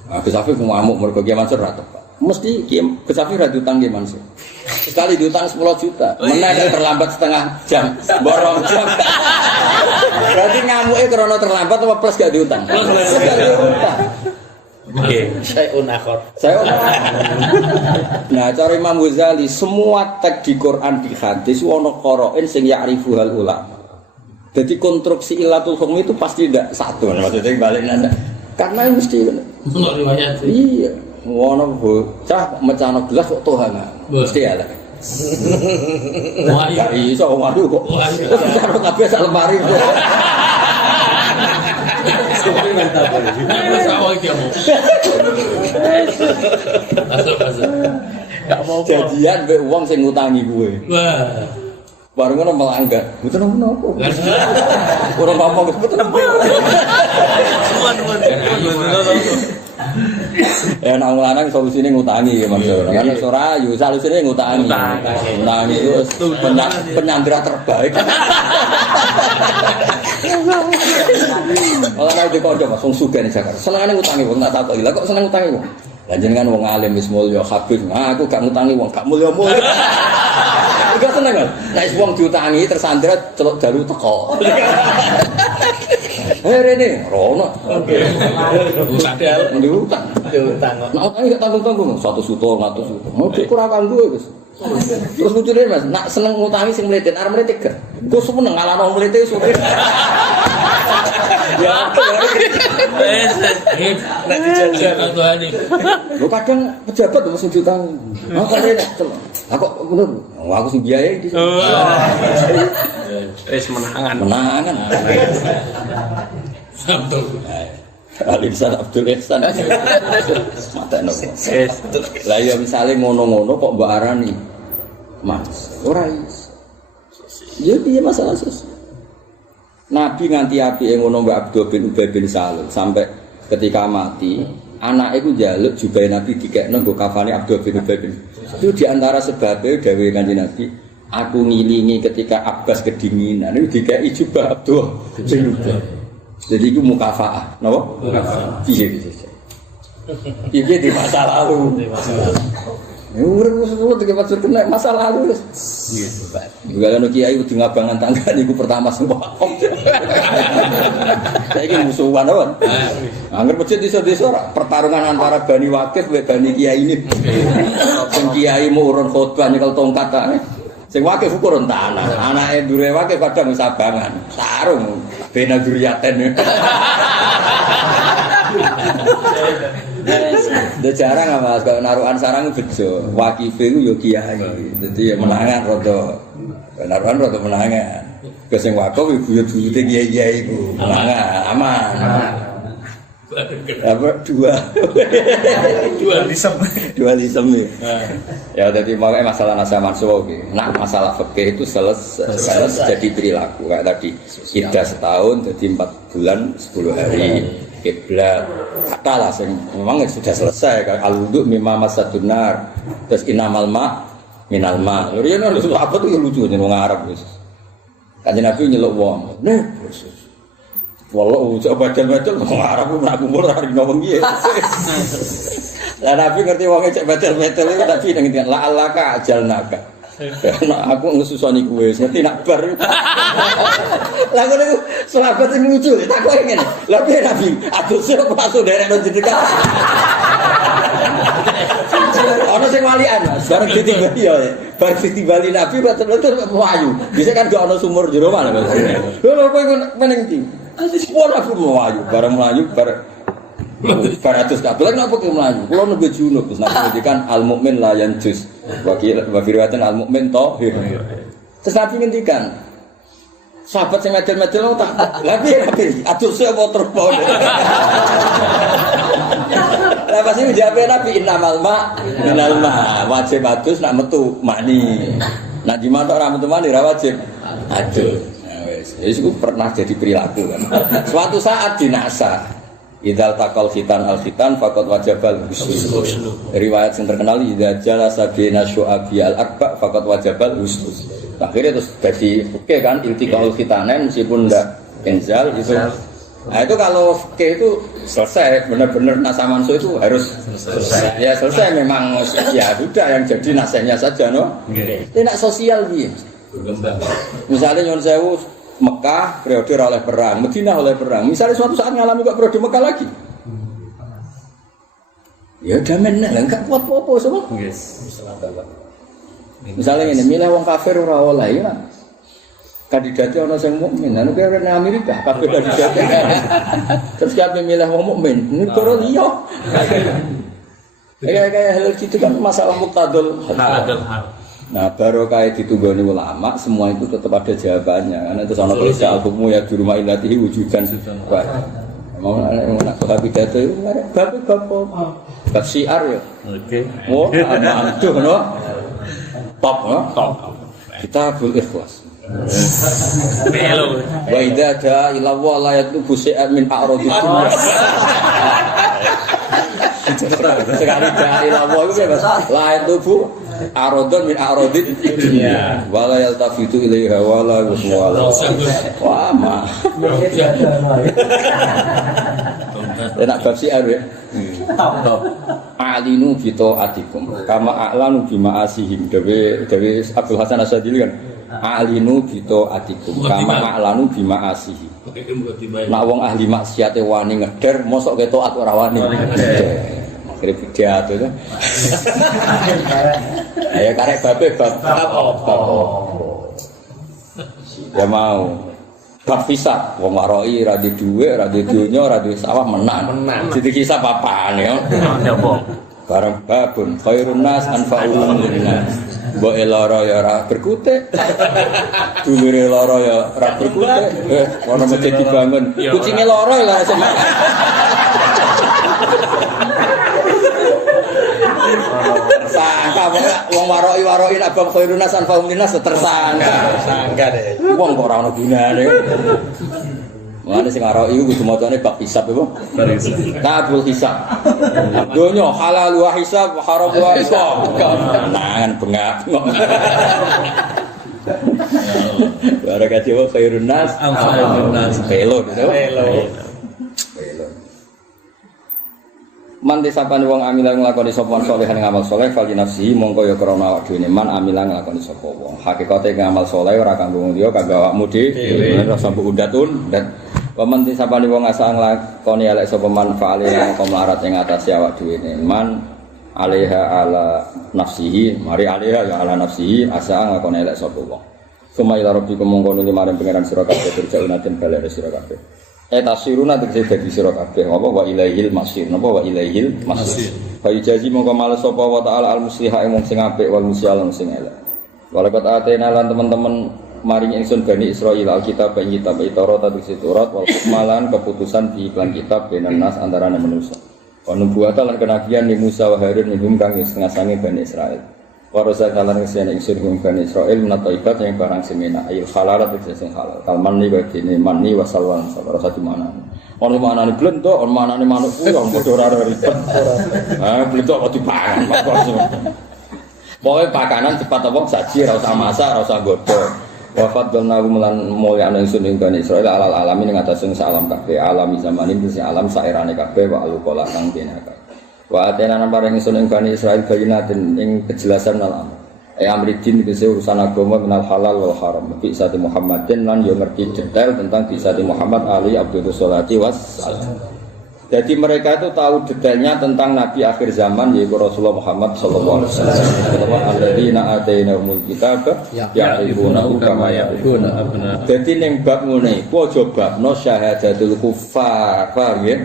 Nah, Gus Afif ngamuk mergo Kiai Mansur ra tepat. Mesti Gus Afif ra diutang Kiai Mansur. Sekali diutang 10 juta, mendadak terlambat setengah jam, borong jam. Berarti ngamuke karena terlambat apa plus gak diutang? Plus gak diutang. Oke, saya unakhor. Nah, cara Imam Ghazali semua teks di Quran di hadis ana qara'in sing ya'rifu hal ulama. Jadi konstruksi ilatul hukm itu pasti tidak satu, maksudnya balik nanda. Karena mesti Menurut riwayat. iya, ngono bocah mecano gelas kok tohana. Mesti ada. Wah, Ya iso waduh kok. Karo kabeh sak lemari. Jadian mbek wong sing ngutangi kowe. Wah. Baru ngono melanggar. Mboten napa. Ora ngomong mboten napa. Ya nang lanang solusine ngutangi ya maksud. Kan ora yo solusine ngutangi. Ngutangi itu penyandra terbaik. Kalau nek dikonco Mas wong sugih ning Jakarta. Senengane ngutangi wong tak takoki. Lah kok seneng ngutangi wong? Lah jenengan wong alim wis mulya habib. Nah, aku gak ngutangi wong gak mulya-mulya. Enggak seneng kan? Nek wong diutangi tersandra celuk dalu teko. Rene, rono. Oke. Diutang. Nah, utang gak tanggung-tanggung. 1 juta, 100 juta. Mau kurang kanggo wis. Terus lucune Mas, nak seneng ngutangi sing mleten, arep mlete gak? Engko seneng ngalahno mlete suwe. Ya, Nek dijajar atau ani. lho kadang pejabat mesti diutang. Nah, kok rene celuk. Aku ngono. Aku sing biayai di. wis menangan. Menangan. Sabtu. Alisan Abdul Ihsan. Mata nopo. Lah ya misale ngono-ngono kok mbok arani Mas, ora is. Ya piye masalah sosial. Nabi nganti apike ngono Mbak Abdul bin Ubay bin Salul sampai ketika mati, anake ku njaluk jubahe Nabi dikekno nggo kafane Abdul bin Ubay bin. Itu di antara sebabnya dawuh Kanjeng Nabi, aku ngilingi ketika Abbas kedinginan itu dikeki jubah Abdul bin Ubay. Jadi itu mukafaah, napa? Mukafaah. Piye. Iki di masa lalu. Urip sesuatu iki pas kena masa lalu wis. Nggih, Pak. Juga kiai udah ngabangan tangga niku pertama semua. Saiki musuhan apa? Angger masjid desa-desa pertarungan antara Bani Wakif mbek Bani Kiai ini. Sing kiai mau urun khotbah nyekel tongkat ta. Sing Wakif urun tanah. Anake ndure Wakif kadang sabangan. Tarung bena duriyaten. Udah jarang nggak Mas, kalau naruhan sarang bejo, Wakif itu yo kiai, jadi menangan rodo, naruhan rodo menangan. Keseng wakaf ibu buyut kiai itu menangan, aman. Apa dualisme nih. Ya jadi makanya masalah nasa mansuh oke. Nah masalah fikih itu selesai jadi perilaku kayak tadi. Iddah setahun jadi 4 bulan 10 hari. Kiblat katalah sing memang sudah selesai kan al-wudu mimma masadun nar terus inamal ma minal ma lho yen apa tuh lucu jeneng wong Arab wis Kanjeng Nabi nyeluk wong nih wallah coba baca-baca wong Arab ku nak kumpul hari ngomong piye lah Nabi ngerti wong cek batal-batal itu tapi ngendikan la alaka ajalnaka nah aku ngesusoni kowe ngerti nak bar lah ngono sahabat sing lucu tak kok ngene lha piye Nabi aku sira pasu derek nang jenengan ana sing walian Mas bareng ditimbali ya bareng ditimbali Nabi betul-betul wayu bisa kan gak ana sumur jero malah lho kowe meneng ndi ora aku wayu bareng mlayu bareng Baratus kabeh napa ki mlayu. Kula nembe junub terus Nabi ngendikan al mukmin la yanjus. Wa riwayatan al mukmin tahir. Terus Nabi ngendikan sahabat sing medel-medel tak rapi atus apa terpo. Lah pasti dijawab Nabi innamal ma minal ma wajib adus nak metu mani. Nak di mana ora metu mani ra wajib adus. Itu pernah jadi perilaku kan. Suatu saat dinasa idal takal khitan al khitan faqad wajabal husnul. Riwayat yang terkenal idza jalasa bina syu'abi al akba faqad wajabal husnul. Akhirnya terus jadi oke kan iltiqaul khitanen meskipun enggak enzal itu. Nah itu kalau itu selesai benar-benar nasa mansu itu harus selesai. Ya selesai memang ya sudah yang jadi nasanya saja no. Tidak sosial dia. Misalnya nyon sewu Mekah periode oleh perang, Madinah oleh perang. Misalnya suatu saat ngalami kok periode Mekah lagi. Ya damen lah, enggak kuat apa-apa semua. Misalnya ini milih wong kafir ora oleh ya. Kandidatnya orang yang mukmin, anu kira nang Amerika, kafir kandidatnya. Terus siapa milih wong mukmin? Ini karo liya. Kayak hal gitu kan masalah muqtadul hal. Nah baru kayak ditunggoni ulama semua itu tetap ada jawabannya karena itu soal kerja al-hukmu ya di rumah ilatihi wujudan mau nak pidato itu bapak bab syiar ya oh mantu no top no kita full ikhlas wa idza jaa ila Allah la yatlubu syai'an min a'radid sekali jaa ila Allah itu la yatlubu arodon min arodid dunia wala yaltafitu ilaiha wala yuswala wah mah enak bab syiar ya alinu fi taatikum kama a'lanu bi ma'asihim dewe Abdul Hasan Asyadili kan alinu bi taatikum kama a'lanu bi ma'asihim nak wong ahli maksiate wani ngeder mosok ke taat ora wani pidato itu. Ayo karek babe bab. Ya mau. Bab hisab wong waroi ra di dhuwit, ra di donya, ra di sawah menang. Jadi hisab apaan ya? Barang babun khairun nas anfa'uhum linnas. Mbok lara ya ora berkutik. Dhuwure lara ya ora berkutik. Ono mesti dibangun. Kucinge lara ya lara semak. Tersangka wong waroi nak bab khairun nas anfa'uhum linnas tersangka deh. Wong kok ora ono gunane. Mulane sing aroi iku kudu macane bab hisab iku. Tabul hisab. Donya halal wa hisab, haram wa hisab. Nangan bengak. Baraka jiwa khairun nas anfa'uhum linnas. Pelo. Man disapane wong amilang nglakoni sapa saleh ngamal saleh fali nafsi mongko ya krana awak dhewe man amilang nglakoni sapa wong hakikate ngamal saleh ora kanggo wong liya kanggo awakmu dhewe ora sampe undatun dan man disapane wong asa nglakoni elek sapa man fali kang melarat ing atase awak dhewe man alaiha ala nafsihi mari alaiha ya ala nafsihi asa nglakoni elek sapa wong sumai rabbikum mongko nuli marang pangeran sira kabeh berjaunatin balik sira kabeh tasiruna tegese dadi sira kabeh apa wa ilaihil masir napa wa ilaihil masir fa jazi mongko males sapa wa taala al musliha mung sing apik wal musyalan sing elek walakat atena lan teman-teman maring ingsun Bani Israil alkitab ing kitab Taurat tegese Taurat wal hukmalan keputusan di iklan kitab benan nas antarané manusa wa nubuwatan lan kenabian ni Musa wa Harun minhum kang setengah sange Bani Israil warasa kalan ngesen ingsun hum Bani Israil menataibat yang barang semena ayil halalat sing halal kalman ni badine manni wasalwan sabara satu mana ono manane blendok ono manane manuk kuwi wong padha ora ribet blendok kok dipangan pokoke pakanan cepat apa saji ra usah masak ra usah godhog wafat dalnahu melan mulyane ingsun ing Bani Israil alal alamin ing atase alam kabeh alam zaman iki sing alam sairane kabeh wa aluqala kang kene kabeh wa atena nambareng ingsun ing Bani Israil bayinatin ing kejelasan alam amridin iki urusan agama minal halal wal haram bi sati Muhammadin lan yo ngerti detail tentang bi sati Muhammad ali abdul sholati wassalam Jadi mereka itu tahu detailnya tentang Nabi akhir zaman yaitu Rasulullah Muhammad sallallahu alaihi wasallam. Alladzina atainahumul kitaba ya'rifunahu kama ya'rifuna abna'ahum. Jadi ning bab ngene iku aja babno syahadatul kufar, paham ya?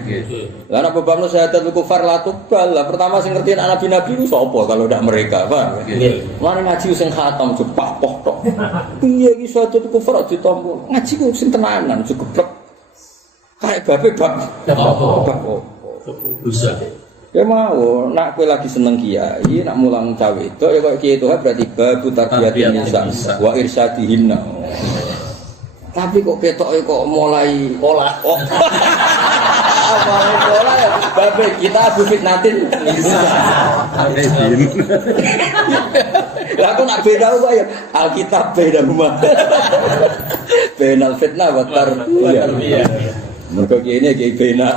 Lah nek babno syahadatul kufar la tuqbal. Lah pertama sing ngerti anak nabi-nabi ku sapa kalau ndak mereka, paham? Lan ngaji sing khatam jepah poh tok. Piye iki syahadatul kufar ditampa? Ngaji ku sing tenanan cukup. Kayak bab Bisa. ya mau, nak kowe lagi seneng kiai, nak mulang cawe itu ya kok kiai itu berarti babu tarbiyatin nisa wa irsyadihinna. Tapi kok ketoke kok mulai Pola. mulai pola ya babe kita abu fitnatin nisa. Lah aku nak beda kok ya Alkitab beda rumah. Benal fitnah wa tarbiyah. Mereka kini kayak bena,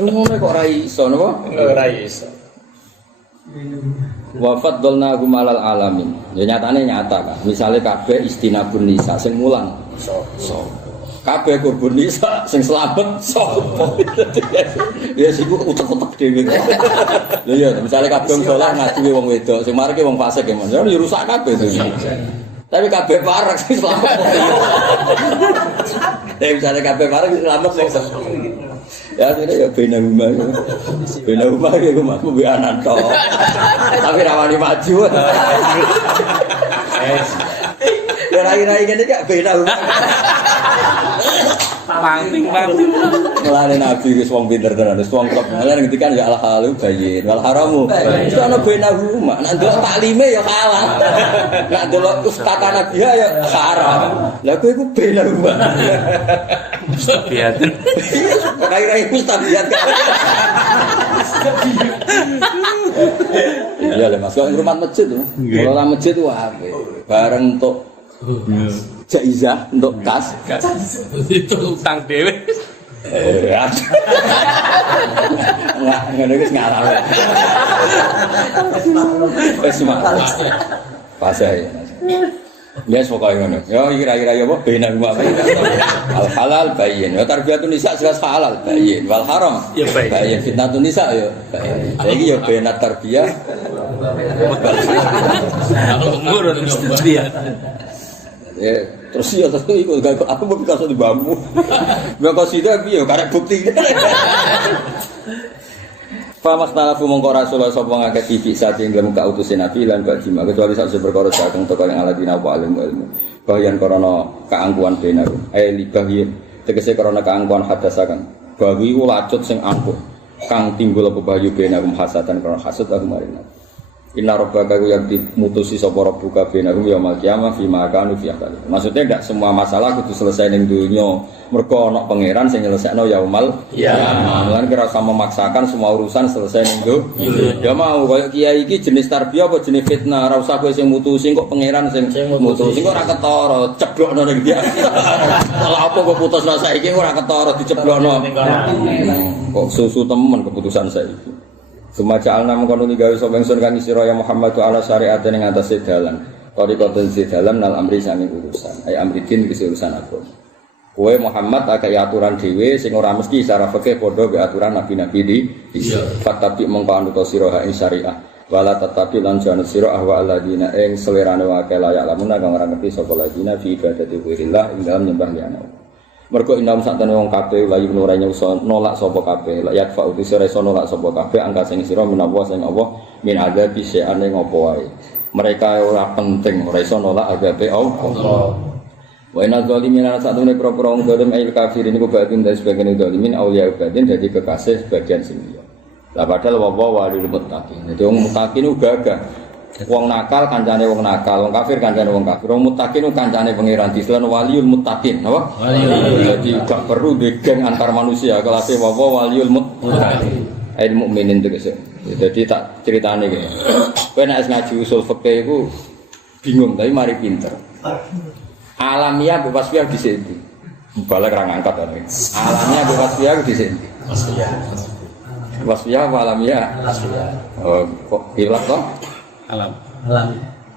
umumnya kok raiso, napa? Rais. Wafat dolna gumalal alamin. Ya nyatanya nyata kan. Misalnya kabeh istinabun nisa, sing mulang, so. Kabeh kurbun nisa, sing selamat, so. Ya sih gua utek-utek dewi. Ya misalnya kabeh sholat ngaji wong wedok, sing marake wong fasik ya mas. Ya rusak kabeh itu. Tapi kabeh parek sing selamat. Misalnya kabeh parek sing selamat wong. Ya ini ya bina rumah. Bina rumah ya rumahku be anak tok. Tapi rawani maju. Ya rai-rai ngene gak bina rumah. Pangting. Mulane Nabi wis wong pinter tenan, wis wong klop. Mulane ngendikan ya al halu bayin wal haramu. Itu ana bena rumah. Nek ndelok taklime ya kalah. Nek ndelok ustatana dia ya haram. Lah kowe iku bena rumah. Mustabiatun. Rai-rai mustabiat. Iya le Mas, kok rumah masjid tuh. Kalau masjid tuh apik. Bareng untuk jaizah untuk kas. Itu utang dhewe. Enggak, ngono wis ngarang. Wis mah. Pas ae. Ya pokoke ngono. Ya kira-kira ya apa bena rumah. Al halal bayyin. Ya tarbiyatun nisa jelas halal bayyin. Wal haram Ya baik. bayyin. Fitnatun nisa ya bayyin. Saiki ya bena tarbiyah. Umur dia. Ya terus ya terus iku aku mau pikir di bambu. Gak kasida piye karek bukti. Famas talafu mongko Rasulullah sapa ngakeh titik saat ing dalam kautusin Nabi lan bajima kecuali sak perkara saking teko ing aladina wa ilmu. Bahyan karena keangkuhan benar. Libahyin tegese karena keangkuhan hadasakan. Bawi lacut sing angkuh kang timbul apa bahyu benar hasatan karena hasad aku marina. Inna rabbaka yang dimutusi sapa rabbuka bainahum yaumil qiyamah fi ma kanu fi akali. Maksudnya tidak semua masalah kudu selesai ning dunya. Mergo ana pangeran sing nyelesekno yaumil qiyamah. Lan kira sama memaksakan semua urusan selesai ning dunya. Ya mau koyo kiai iki jenis tarbiyah apa jenis fitnah. Ora usah kowe sing mutusi kok pangeran sing mutusi kok ora ketara ceblokno ning dia. Lah apa kok putusno saiki ora ketara diceblokno. Kok susu temen keputusan saiki. Sumajal nama kono digawe sapa ingsun kang sira ya Muhammad ala syariat ning atase dalan. Tariqatul dalan nal amri sami urusan. Ai amridin wis urusan aku. Kowe Muhammad agak aturan dhewe sing ora mesti secara fikih padha be aturan nabi-nabi di fatabi mongko anut sira ing syariah. Wala tatabi lan janut sira ahwa alladina ing selerane wae layak lamun kang ora ngerti sapa ladina fi ibadati ghairillah ing dalem nyembah liyane. Mergo indam sakjane wong kabeh layu nurane iso nolak sapa kabeh layak fa uti sira iso nolak sapa kabeh angka sing sira menawa sing Allah min ada biseane ngopo wae mereka ora penting ora iso nolak agape Allah wa inna zalimin ana sakjane pro-pro wong zalim ail kafirin iku bagian dari sebagian zalimin auliya batin dadi kekasih sebagian sing liya lah padahal wa walil muttaqin dadi wong muttaqin gagah wong nakal kancane wong nakal, wong kafir kancane wong kafir. Wong muttaqin kancane pangeran dislan waliul muttaqin, apa? Jadi gak perlu geng antar manusia, kelase wawa waliul muttaqin. Ail mukminin tegese. Jadi tak critane iki. Kowe nek ngaji usul fikih iku bingung tapi mari pinter. Alamiah bebas biak di sini. Balik ra ngangkat to. Alamiah bebas biak di sini. Wasfiyah wa alamiah. Oh, kok hilaf toh? Alam.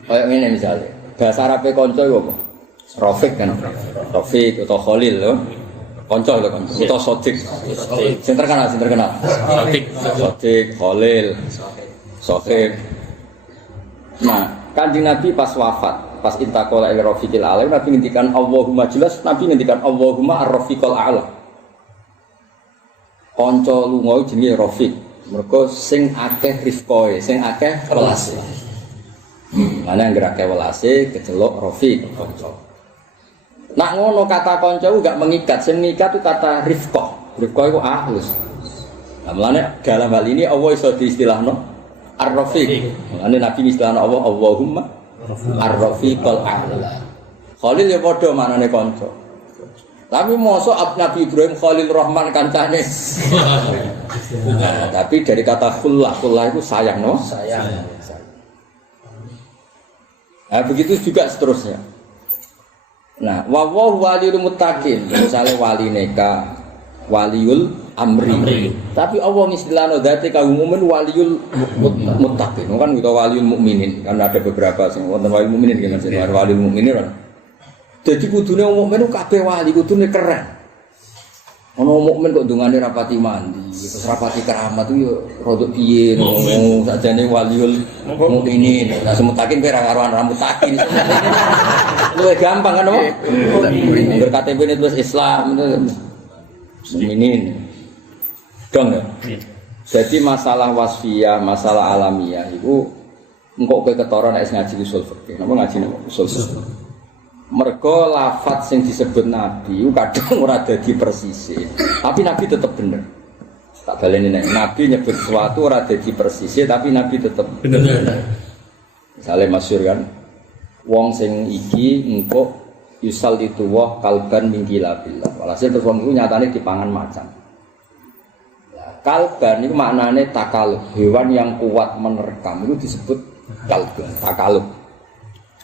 Kayak ngene misalnya, bahasa Arabe kanca iku apa? Rafiq kan. Rafiq atau Khalil lho. Kanca lho kanca. Utawa Sodik. Sing terkenal. Sodik, Khalil, Sohib. Nah, Kanjeng Nabi pas wafat, pas intaqala ila rafiqil a'la, Nabi ngendikan Allahumma jelas, Nabi ngendikan Allahumma ar-rafiqul a'la. Kanca lunga jenenge rafiq. Mergo sing akeh rifqoe, sing akeh welase. Ana anggere akeh welase kecelok rafiq kanca. Nak ngono kata kanca enggak mengikat, sing mengikat itu kata rifqah. Rifqah itu halus. Nah, mulane dalam hal ini Allah iso diistilahno ar-rafiq. Mulane Nabi istilahno Allah Allahumma ar-rafiqul a'la. Khalil ya padha maknane kanca. Tapi mosok Nabi Ibrahim Khalil Rahman kancane. Nah, tapi dari kata khullah itu sayang, no? Sayang. Nah, begitu juga seterusnya. Nah, wallahu waliyul muttaqin, misalnya wali neka, waliul amri. Tapi Allah istilahno dzate kaum mukmin waliyul muttaqin. Kan kita waliul mukminin, kan ada beberapa sing wonten waliul mukminin kan jenenge waliul mukminin kan. Jadi kudune wong mukmin kabeh wali, kudune keren. Ono mukmin kok dungane rapati mandi, terus rapati keramat itu yo rodok piye ngono, sakjane waliul mukminin. Lah semutakin kira karuan rambut takin. Luwih gampang kan, Pak? Ngger KTP-ne terus Islam mukminin. Dong ya. Jadi masalah wasfiyah, masalah alamiah itu engko kowe ketara nek ngaji usul fikih. Napa ngaji usul fikih? Mergo lafadz sing disebut Nabi kadang ora dadi persis, tapi Nabi tetap bener. Tak baleni nek Nabi nyebut sesuatu ora dadi persis, tapi Nabi tetap bener. Misale masyhur kan, wong sing iki engko yusal itu wah kalban min kilabillah. Walhasil terus wong iku nyatane dipangan macan. Ya, kalban itu maknane takalub, hewan yang kuat menerkam itu disebut kalban, takalub.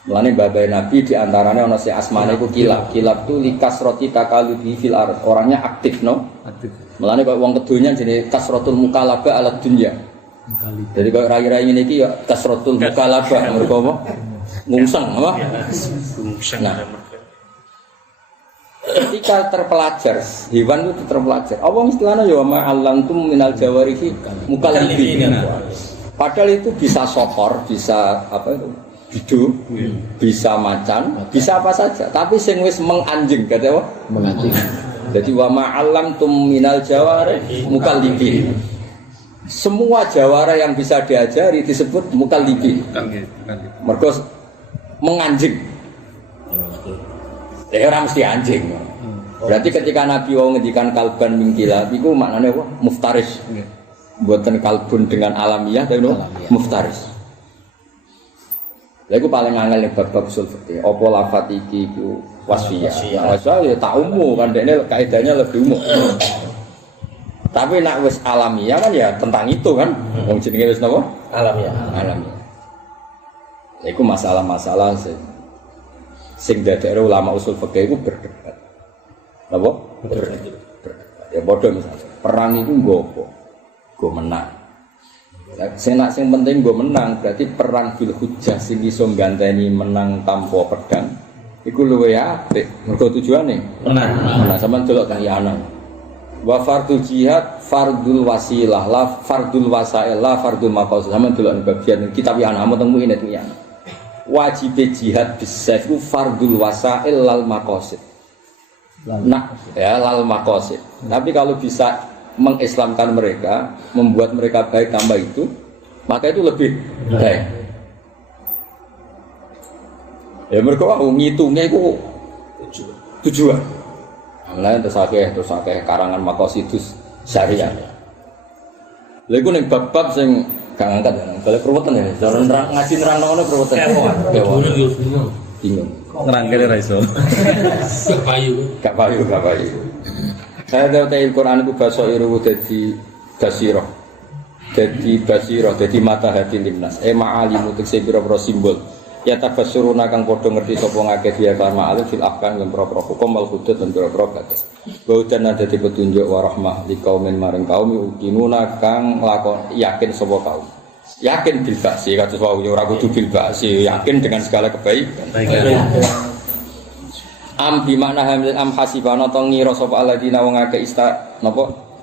Mulane babai Nabi diantaranya ono si asmane iku kilab. Kilab tu likas roti takalubi fil ard. Orangnya aktif, no? Aktif. Mulane kok wong kedonya jenenge kasratul mukalaba ala dunya. Jadi kok rai-rai ngene iki ya kasratul mukalaba mergo apa? Ngungseng apa? Nah. Ketika terpelajar, hewan itu terpelajar. Apa istilahnya ya ma'allantum minal jawarihi mukallibin. Padahal itu bisa sokor, bisa apa itu? Hidup, bisa macan, bisa apa saja. Tapi sing wis menganjing, kata apa? Menganjing. Jadi wa ma'allamtum minal jawari mukallibin. Semua jawara yang bisa diajari disebut mukallibin. Mergo menganjing. Orang mesti anjing. Berarti ketika Nabi wong ngendikan kalban mingkila, iku maknane apa? Muftaris. Mboten kalbun dengan alamiah, tapi muftaris. Lha iku paling angel ning bab-bab usul fikih. Apa lafat iki iku wasfiyah. Wasfiyah ya tak umum kan dekne kaidahnya lebih umum. Tapi nak wis alamiah kan ya tentang itu kan. Wong jenenge wis napa? Alamiah. Alamiah. Lha iku masalah-masalah sing dadekne ulama usul fikih iku berdebat. Napa? Berdebat. Ya padha misalnya perang iku nggo apa? Nggo menang. Sing penting gue menang, berarti perang bil hujjah sing iso ganteni menang tanpa pedang. Iku luwe apik. Mergo tujuane menang. Nah, sampean delok kahyana. Wa fardul jihad fardul wasilah, la fardul wasail, la fardul maqasid. Sampean delok bagian kitab yang ana teng muine itu ya. Wajib jihad bisayf itu fardul wasail lal maqasid. Nah, ya lal maqasid. Tapi kalau bisa mengislamkan mereka, membuat mereka baik tambah itu, maka itu lebih baik. Ya mereka ngitungnya itu tujuan. Lain terus akeh karangan maqasidus syariah. Lha iku ning bab-bab sing gak ngangkat ya. Kalau perweten ya, cara ngaji nerang ngono perweten. Bingung. Ngerangkele ra iso. Gak payu. Saya tahu Al-Quran itu basairu jadi mata hati limnas. Ma'alimu tekse pira-pira simbol. Ya tabasuruna kang padha ngerti sapa ngakeh dia kan ma'alif fil ahkam lan pira-pira hukum wal hudud lan pira-pira batas. Baudan dadi petunjuk wa rahmah li kaumin maring kaum ukinuna kang lakon yakin sapa kaum. Yakin bil ba'si kados wae ora kudu bil ba'si, yakin dengan segala kebaikan. Am bi makna hamil am hasibana to ngira sapa alladzina wong akeh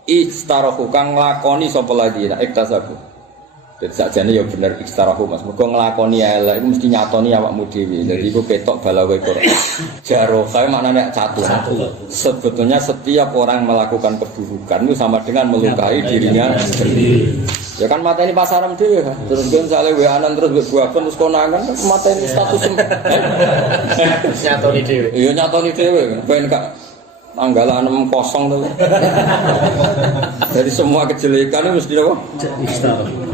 istarahu kang nglakoni sapa alladzina iktasabu. Dadi sakjane ya bener istarahu Mas. Mergo nglakoni elek iku mesti nyatoni awakmu dhewe. Dadi iku ketok balawe Quran. Jaro kae maknane catur. Sebetulnya setiap orang melakukan keburukan itu sama dengan melukai dirinya sendiri. Ya kan mateni pasaran dhewe. Terus ben sale weanan terus buaban terus konangan mateni status. Nyatoni dhewe. Iya nyatoni dhewe. Ben gak tanggalan 6 kosong tuh. Dari semua kejelekan itu mesti apa?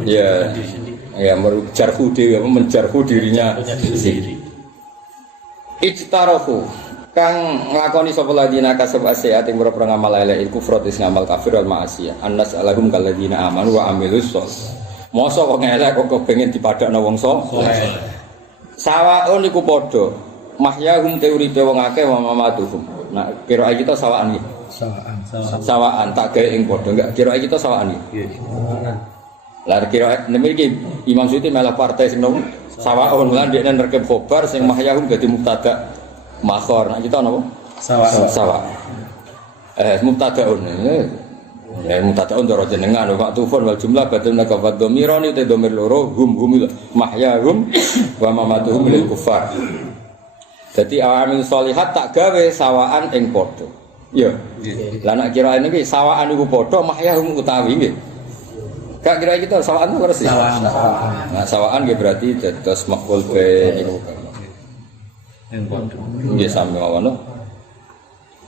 Ya. Ya menjarhu dhewe, menjarhu dirinya sendiri. Ijtarahu kang nglakoni sapa ladina kasab asiat ing ora ngamal elek kufur dis ngamal kafir wal ma'asiyah annas alahum kalladina amanu wa amilus shol mosok kok elek kok kepengin dipadakno wong saleh sawaun iku padha mahyahum teori wong akeh wa mamatuhum nah kira kita sawaan iki sawaan tak gawe ing padha enggak kira kita sawaan iki lah kira nemiki Imam Suyuti malah partai sing nopo sawaun lan dekne nerkep khobar sing mahyahum dadi mubtada makhor, nah kita apa? Sawa. Mubtadaun. Ya mubtadaun doro jenengan wa tufun wal jumlah badalna ka dhamirani te dhamir loro hum mahyahum wa mamatuhum lil kufar. Dadi awamin sholihat tak gawe sawaan ing padha. Ya. Lah nek kira niki sawaan iku padha mahyahum utawi nggih. Gak kira kita sawaan itu bersih. Nah, sawaan nggih berarti dados maqul be niku. Nggih sami mawon.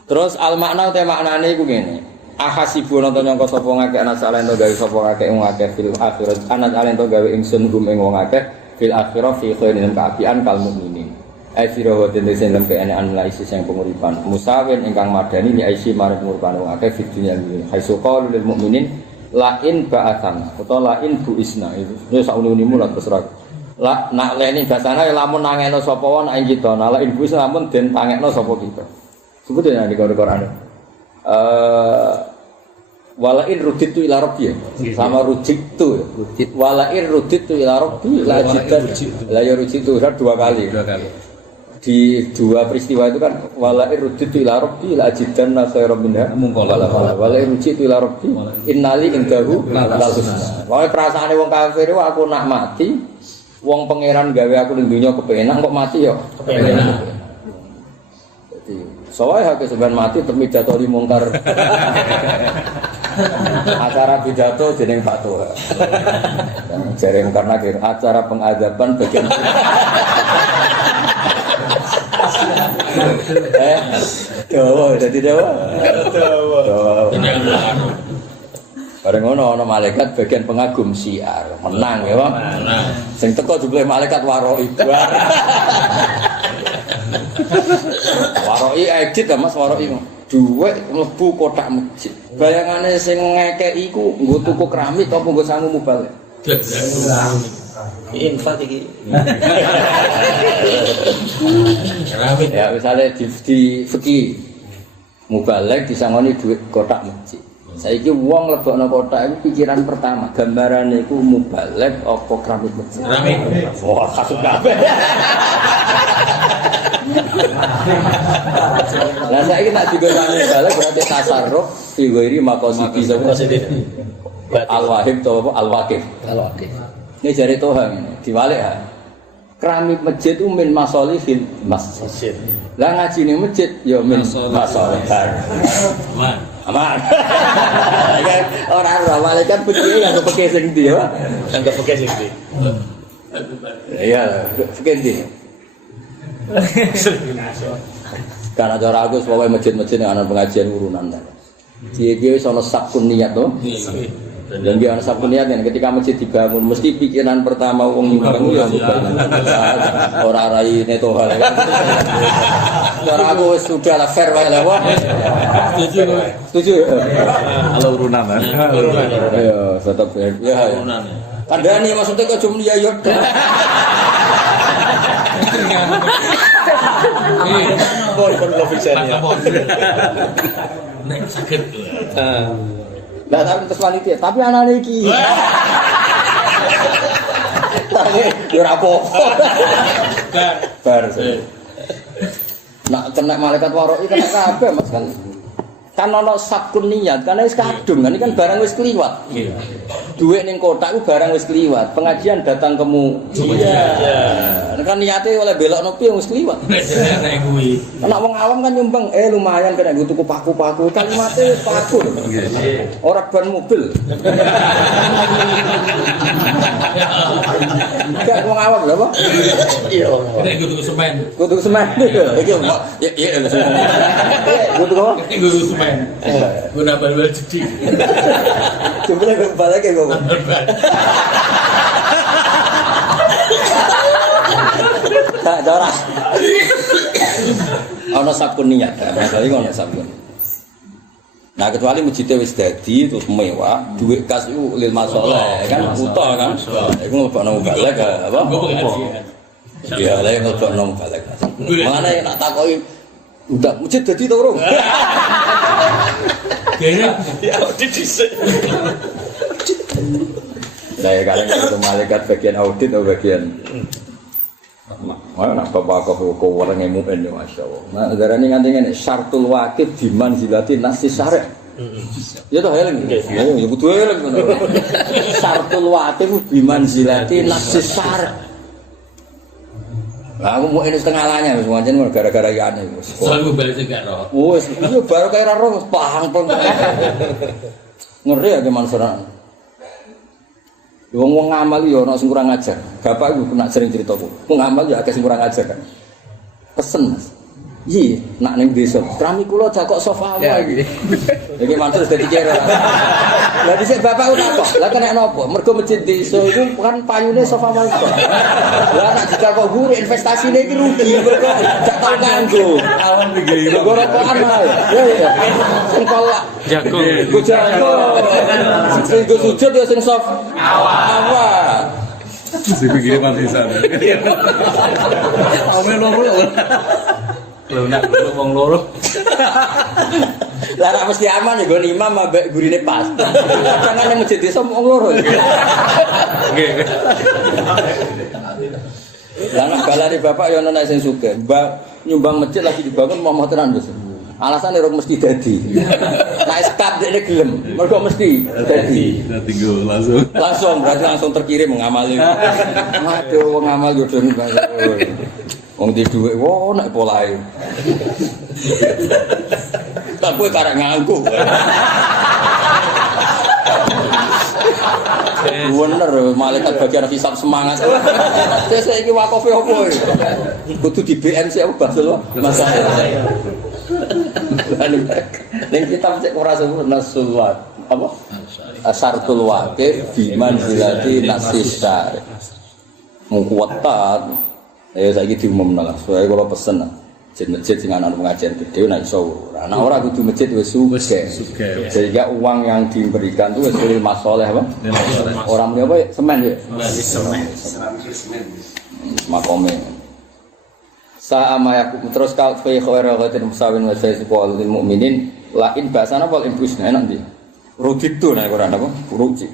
Terus al makna te maknane iku ngene. Ahasibu nonton nyangka sapa ngakeh ana salen to gawe sapa ngakeh wong akeh fil akhirat ana salen to gawe ingsun gum ing wong akeh fil akhirah fi khairin kaapian kal mukminin. Akhirah wa den sing lempe ana analisis yang penguripan. Musawin ingkang madani ni aisi marang penguripan wong akeh fi dunya iki. Haisu qalu lil mukminin lain ba'atan utawa lain buisna itu. Ya sauni-unimu lah terserah. Lah nak leni basane lamun nangekno sapa wae nak kita nala ibus lamun den tangekno sapa kita. Sebut ya di Quran. Walain ruditu ila rabbi sama ruditu walain ruditu ila rabbi la jidan la ruditu dua kali. Di dua peristiwa itu kan walain ruditu ila rabbi la jidan khairan minha walain ruditu ila rabbi innali indahu lal husna. Wae perasaane wong kafir aku nak mati wong pangeran gawe aku ning donya kepenak kok mati yo kepenak. Dadi soalnya hak sebenarnya mati termidato di mungkar. Acara pidato jeneng Pak Toha. Jareng karena acara pengadaban bagian Jawa, jadi Jawa. Bareng ono malaikat bagian pengagum siar, menang ya, Bang. Sing teko jumlah malaikat waroi. Waroi edit ta Mas waroi. Dhuwit mlebu kotak masjid. Bayangane sing ngekeki iku nggo tuku keramik apa nggo sangu mubal. Infak iki. Keramik ya misalnya di fikih mubalek disangoni dhuwit kotak masjid. Saiki wong lebokno kotak iku pikiran pertama, gambarane iku mubalek apa keramik masjid. Keramik. Wah, kasut kabeh. Lah saiki tak digorane mubalek berarti tasarruf fi ghairi maqasidi al-wahib to apa al-waqif. Al-waqif. Ini jare Tuhan ini diwalik ha. Keramik masjid itu min masolihil masjid. Lah ngaji ning masjid ya min masolihar. Aman. Orang malaikat putih yang kepeke sing ndi ya? Yang kepeke sing ndi? Iya, fikir ndi. Karena cara aku supaya masjid-masjid yang ada pengajian urunan. Dia wis ana sabun niat to. Dan dia ana sabun niat yang ketika masjid dibangun mesti pikiran pertama wong nyumbang ya ora raine to hal. Cara aku wis sudah lah fair wae lah. Setuju. Kalau urunan. Ayo, tetap ya. Urunan. Kandhani maksudnya kok cuma ya yo. Boy kon lo fiksanya. Nek sakit. Lah tapi terus wanita, tapi anake iki. Tapi yo ora apa-apa. Bar. Nak kena malaikat waroi kena kabeh Mas kan. Kan ana sabkun niat, karena wis kadung, kan ini kan barang wis kliwat. Iya. Duit ning kotak ku barang wis kliwat. Pengajian datang kemu. Iya. Kan niate oleh belokno piye wis kliwat. Nek kuwi. Anak wong awam kan nyumbang, lumayan kena nggo tuku paku-paku. Kalimatnya paku. Ora ban mobil. Enggak wong awam lho, Pak. Iya. Nek kudu semen. Kudu semen. Iki kok ya semen. Kudu apa? Kudu semen. Guna bal-bal jadi. Coba lagi balik ya, Bapak. Tak jorah. Ono sabun niat, masalah ini ono sabun. Nah kecuali masjidnya wis dadi terus mewah, duit kas itu lil masalah kan buta kan. Iku ngelebokno balik apa? Ya lha ngelebokno balik. Mane nak takoki udah masjid dadi to, Bro. Kayaknya Ya dicek. Saya kalian itu malaikat bagian audit atau bagian mana nak bapak kau orang yang mungkin ya masya Allah. Nah negara ini ngantinya syartul wakil diman zilati nasi syarek. Ya toh heleng. Ya butuh heleng. Syartul wakil diman zilati nasi syarek. Aku mau ini setengah lanya, semuanya gara-gara iane. selalu balik juga roh. Wes, iya baru kayak roh pahang peng. Ngeri aja mansuran. Wong ngamal yo ana sing kurang ajar. Bapak iku nak sering cerita ku. Wong ngamal yo akeh sing kurang ajar kan. Pesen Mas. Iya, nak ning desa. Krami kula jakok sofa wae iki. Iki mantul dadi kira. Lah dhisik bapak ku takok, lah kena napa? Mergo masjid desa iku kan payune sofa wae. Lah nak jakok guru investasinya iki rugi mergo gak tau kanggo. Awan tiga Goro rokokan wae. Ya ya. Sing kolak Jagung. Go jago. Sing go sujud ya sing soft. Awak. si pikir mati sana. Ame lo. Lho nak wong loro. Lah nek mesti aman ya nggon imam ambek gurine pas. Jangan yang masjid desa wong loro. Nggih. Lah nek balane bapak ya ana nek sing sugih. Nyumbang masjid lagi dibangun mau tenan wis. Alasan rok mesti dadi. Nek skap dekne gelem, mergo mesti dadi. Nanti gue langsung. Berarti langsung terkirim ngamali. Waduh wong ngamal yo dene banget. Wong di dhuwit wo nek polahe. Tak kowe karek nganggo. Bener malaikat bagian hisab semangat. Sesuk iki wakofe opo iki? Kudu di BNC apa basul masalah. Ning kitab cek ora sebut nasulwat. Apa? Asartul waqif bi manzilati nasisar. Mungkuwatan. Saiki diumumna lah. Soale kula pesen masjid sing ana pengajian gede nek iso ora. Nek ora kudu masjid wis sugih. Sehingga uang yang diberikan itu wis lil masoleh apa? Orang muni apa semen ya? Semen. Makome. Sa'ama yakum terus kal fa khairatin musawin wa sayyiqul lil mukminin lain bahasana wal impusna enak ndi. Ruditu nek ora apa? Ruji.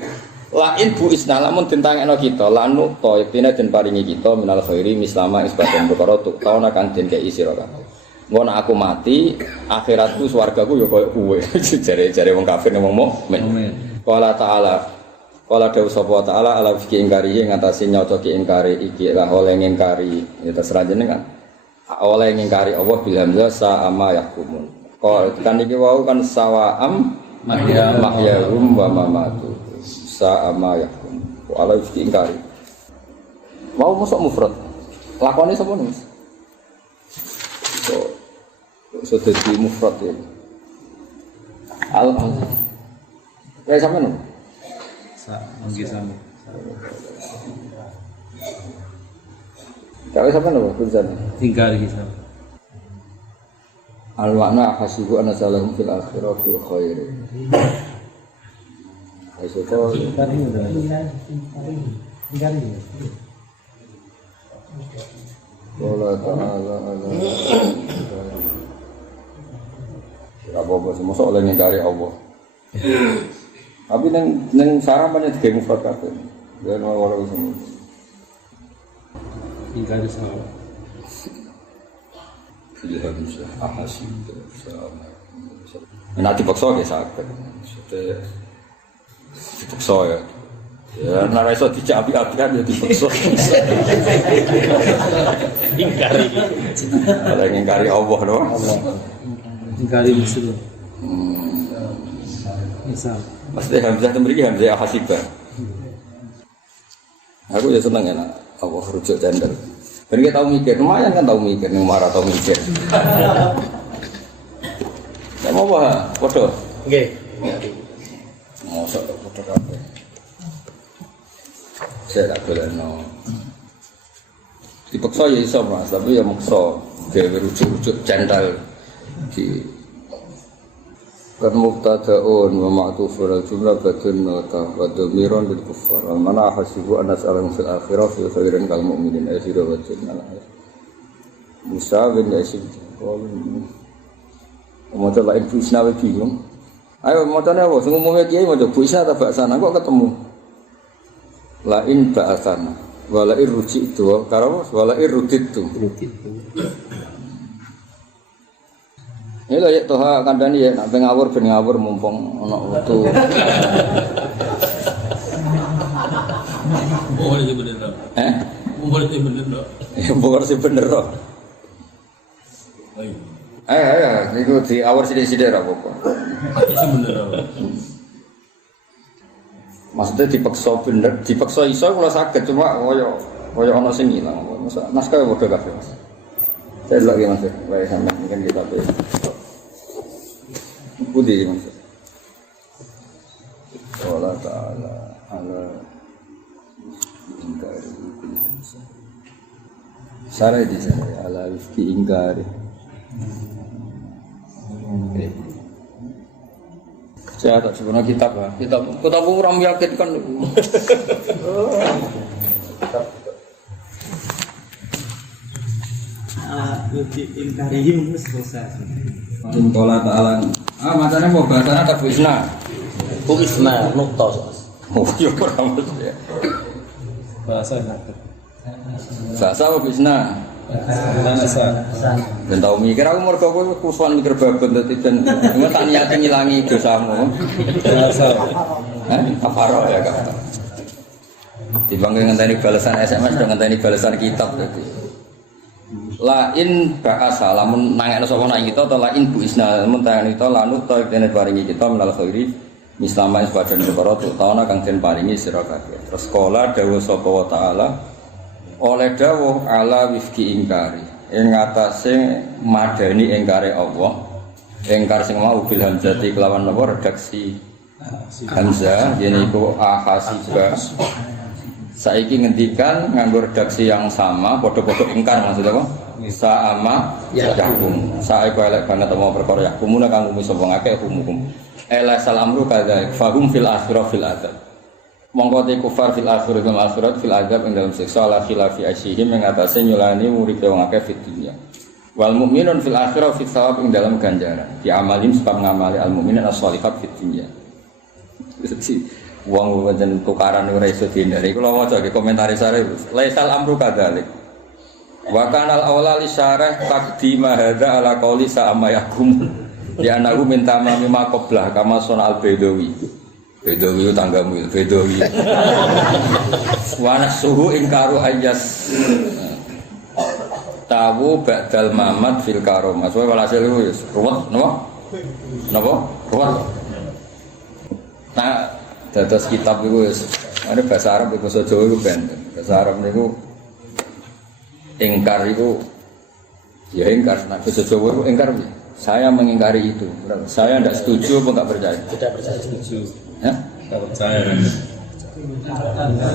Lain bu isna lamun den tangekno kita lanu to iktine den paringi kita minal khairi mislama isbaten perkara tuk taun akan den kei sira kabeh. Ngono aku mati akhiratku swargaku ya koyo kowe. Jare wong kafir ngomong mukmin. Qala ta'ala qala dawu sapa ta'ala ala fiki ingkari ngatasi nyocoki ingkari iki lah oleh ingkari ya terserah jenengan. Oleh ingkari Allah bil hamzah sa'ama yahkumun. Kok kan iki wau kan sawa'am mahyahum wa mamatu. Sa'ama yakum wala uski ingkari mau mosok mufrad lakone sapa Mas so dadi mufrad ya al ya sampean Mungkin sama. Kau sampean lho tulisan Tinggal lagi sama. al makna hasibu anna salahum fil akhirati khair. Eso kok Allah Ta'ala apa-apa semua soal yang dari Allah. Tapi neng sarapannya tiga mufrad kabeh. Dan orang semua. Tinggal di sana. Hamzah ahasib sama. Nanti dipaksa ya sakit. Dipaksa ya. Ya, nara iso dijak api-apian ya dipaksa. Ingkari. Ada yang ingkari Allah doang. Ingkari musuh. Misal. Pasti Hamzah itu beri Hamzah ahasibah. Aku ya seneng ya nak. Allah rujuk jandel. Dan kita tahu mikir, lumayan kan tahu mikir, yang marah tahu mikir. Ya mau apa? Foto? Oke. Masa foto apa? Saya tak boleh no. Dipaksa ya iso mas, tapi ya maksa. Dia rujuk-rujuk jandel di kan mubtada'un wa ma'tufun al-jumlah badun nota wa dhamiran lil kuffar wa mana hasibu an nas'alahum fil akhirah fi khairin kal mu'minin ayyidu wa jinna Musa bin Yasib Motor lain Krishna bingung. Ayo motornya apa? Ngomongnya kiai mau coba bisa atau baksana kok ketemu. Lain baksana, walain ruji itu, karena walain rudit itu. Ini loh ya toha kandani ya, nak ngawur ben ngawur mumpung ono waktu. Oh, ini bener dong. Umur itu bener dong. Bukan sih bener loh. Ayo, itu di awal sidik-sidik apa kok? Itu bener dong. Maksudnya dipaksa bener, dipaksa iso kalau sakit cuma koyo ono sing ilang. Naskah bodoh kabeh Mas. Saya lagi Mas, baik sampai mungkin kita be. Budi Mas. Allah Ta'ala ala ingkari Sarai di sana ala wifki ingkari. Saya tak sebenarnya kitab orang meyakinkan. Lebih inkarihim selesai. Allah Ta'ala. Macamnya mau bahasanya tak bisna. Isna nuktos. Oh iya orang maksudnya. Bahasa nakal. Bahasa apa bisna? Bahasa. Dan tahu mikir aku mergo kowe kusuan mikir babon dadi ben engko tak niati ngilangi dosamu. Bahasa. Afaro ya kata. Dibangga ngenteni balasan SMS dan ngenteni balasan kitab tadi. Lain ba'asa lamun nangekno sapa nak kita atau lain bu isna lamun tangekno kita lanut ta dene paringi kita menal khairi mislama sebadan perkara tauna kang den paringi sira kabeh. Terus kala dawuh sapa wa taala oleh dawuh ala wifki ingkari ing ngatasé madani ingkare Allah. Ingkar sing mau bil hamzati kelawan napa redaksi hamzah yen iku ahasiba. Saiki ngendikan nganggo redaksi yang sama padha-padha ingkar maksud apa? Sa'ama yahkum. Sae elek banget mau perkara yahkum kang ngumi sapa ngakeh hukum. Ela salamru kadza fahum fil akhirah fil adzab. Mongko te kufar fil akhirah fil akhirat fil adzab ing dalam siksa la khilafi asyihim ing atase nyulani uripe wong akeh fid dunya. Wal mukminun fil akhirah fil thawab ing dalam ganjaran. Di amalin sebab ngamali al mukminin as-shalihat fid dunya. Wong pancen tukaran ora iso dihindari. Kula waca iki komentar sare. Laisal amru kadzalik. Wa kanal awla li syarah taqdima hadza ala qauli sa'ama yakum. Ya anaku minta mami makoblah kama sonal bedawi. Bedawi tanggamu bedawi. Wa nasuhu ingkaru ayas. Tawu ba'dal mamat fil karomah. Soale walhasil iku wis ruwet napa? Napa? Ruwet. Nah, dados kitab iku wis ana bahasa Arab bahasa Jawa iku ben. Bahasa Arab niku ingkar itu ya ingkar, nah bahasa Jawa itu ingkar saya mengingkari itu, saya tidak setuju apa enggak percaya? Tidak percaya. Setuju. Ya? Tidak percaya.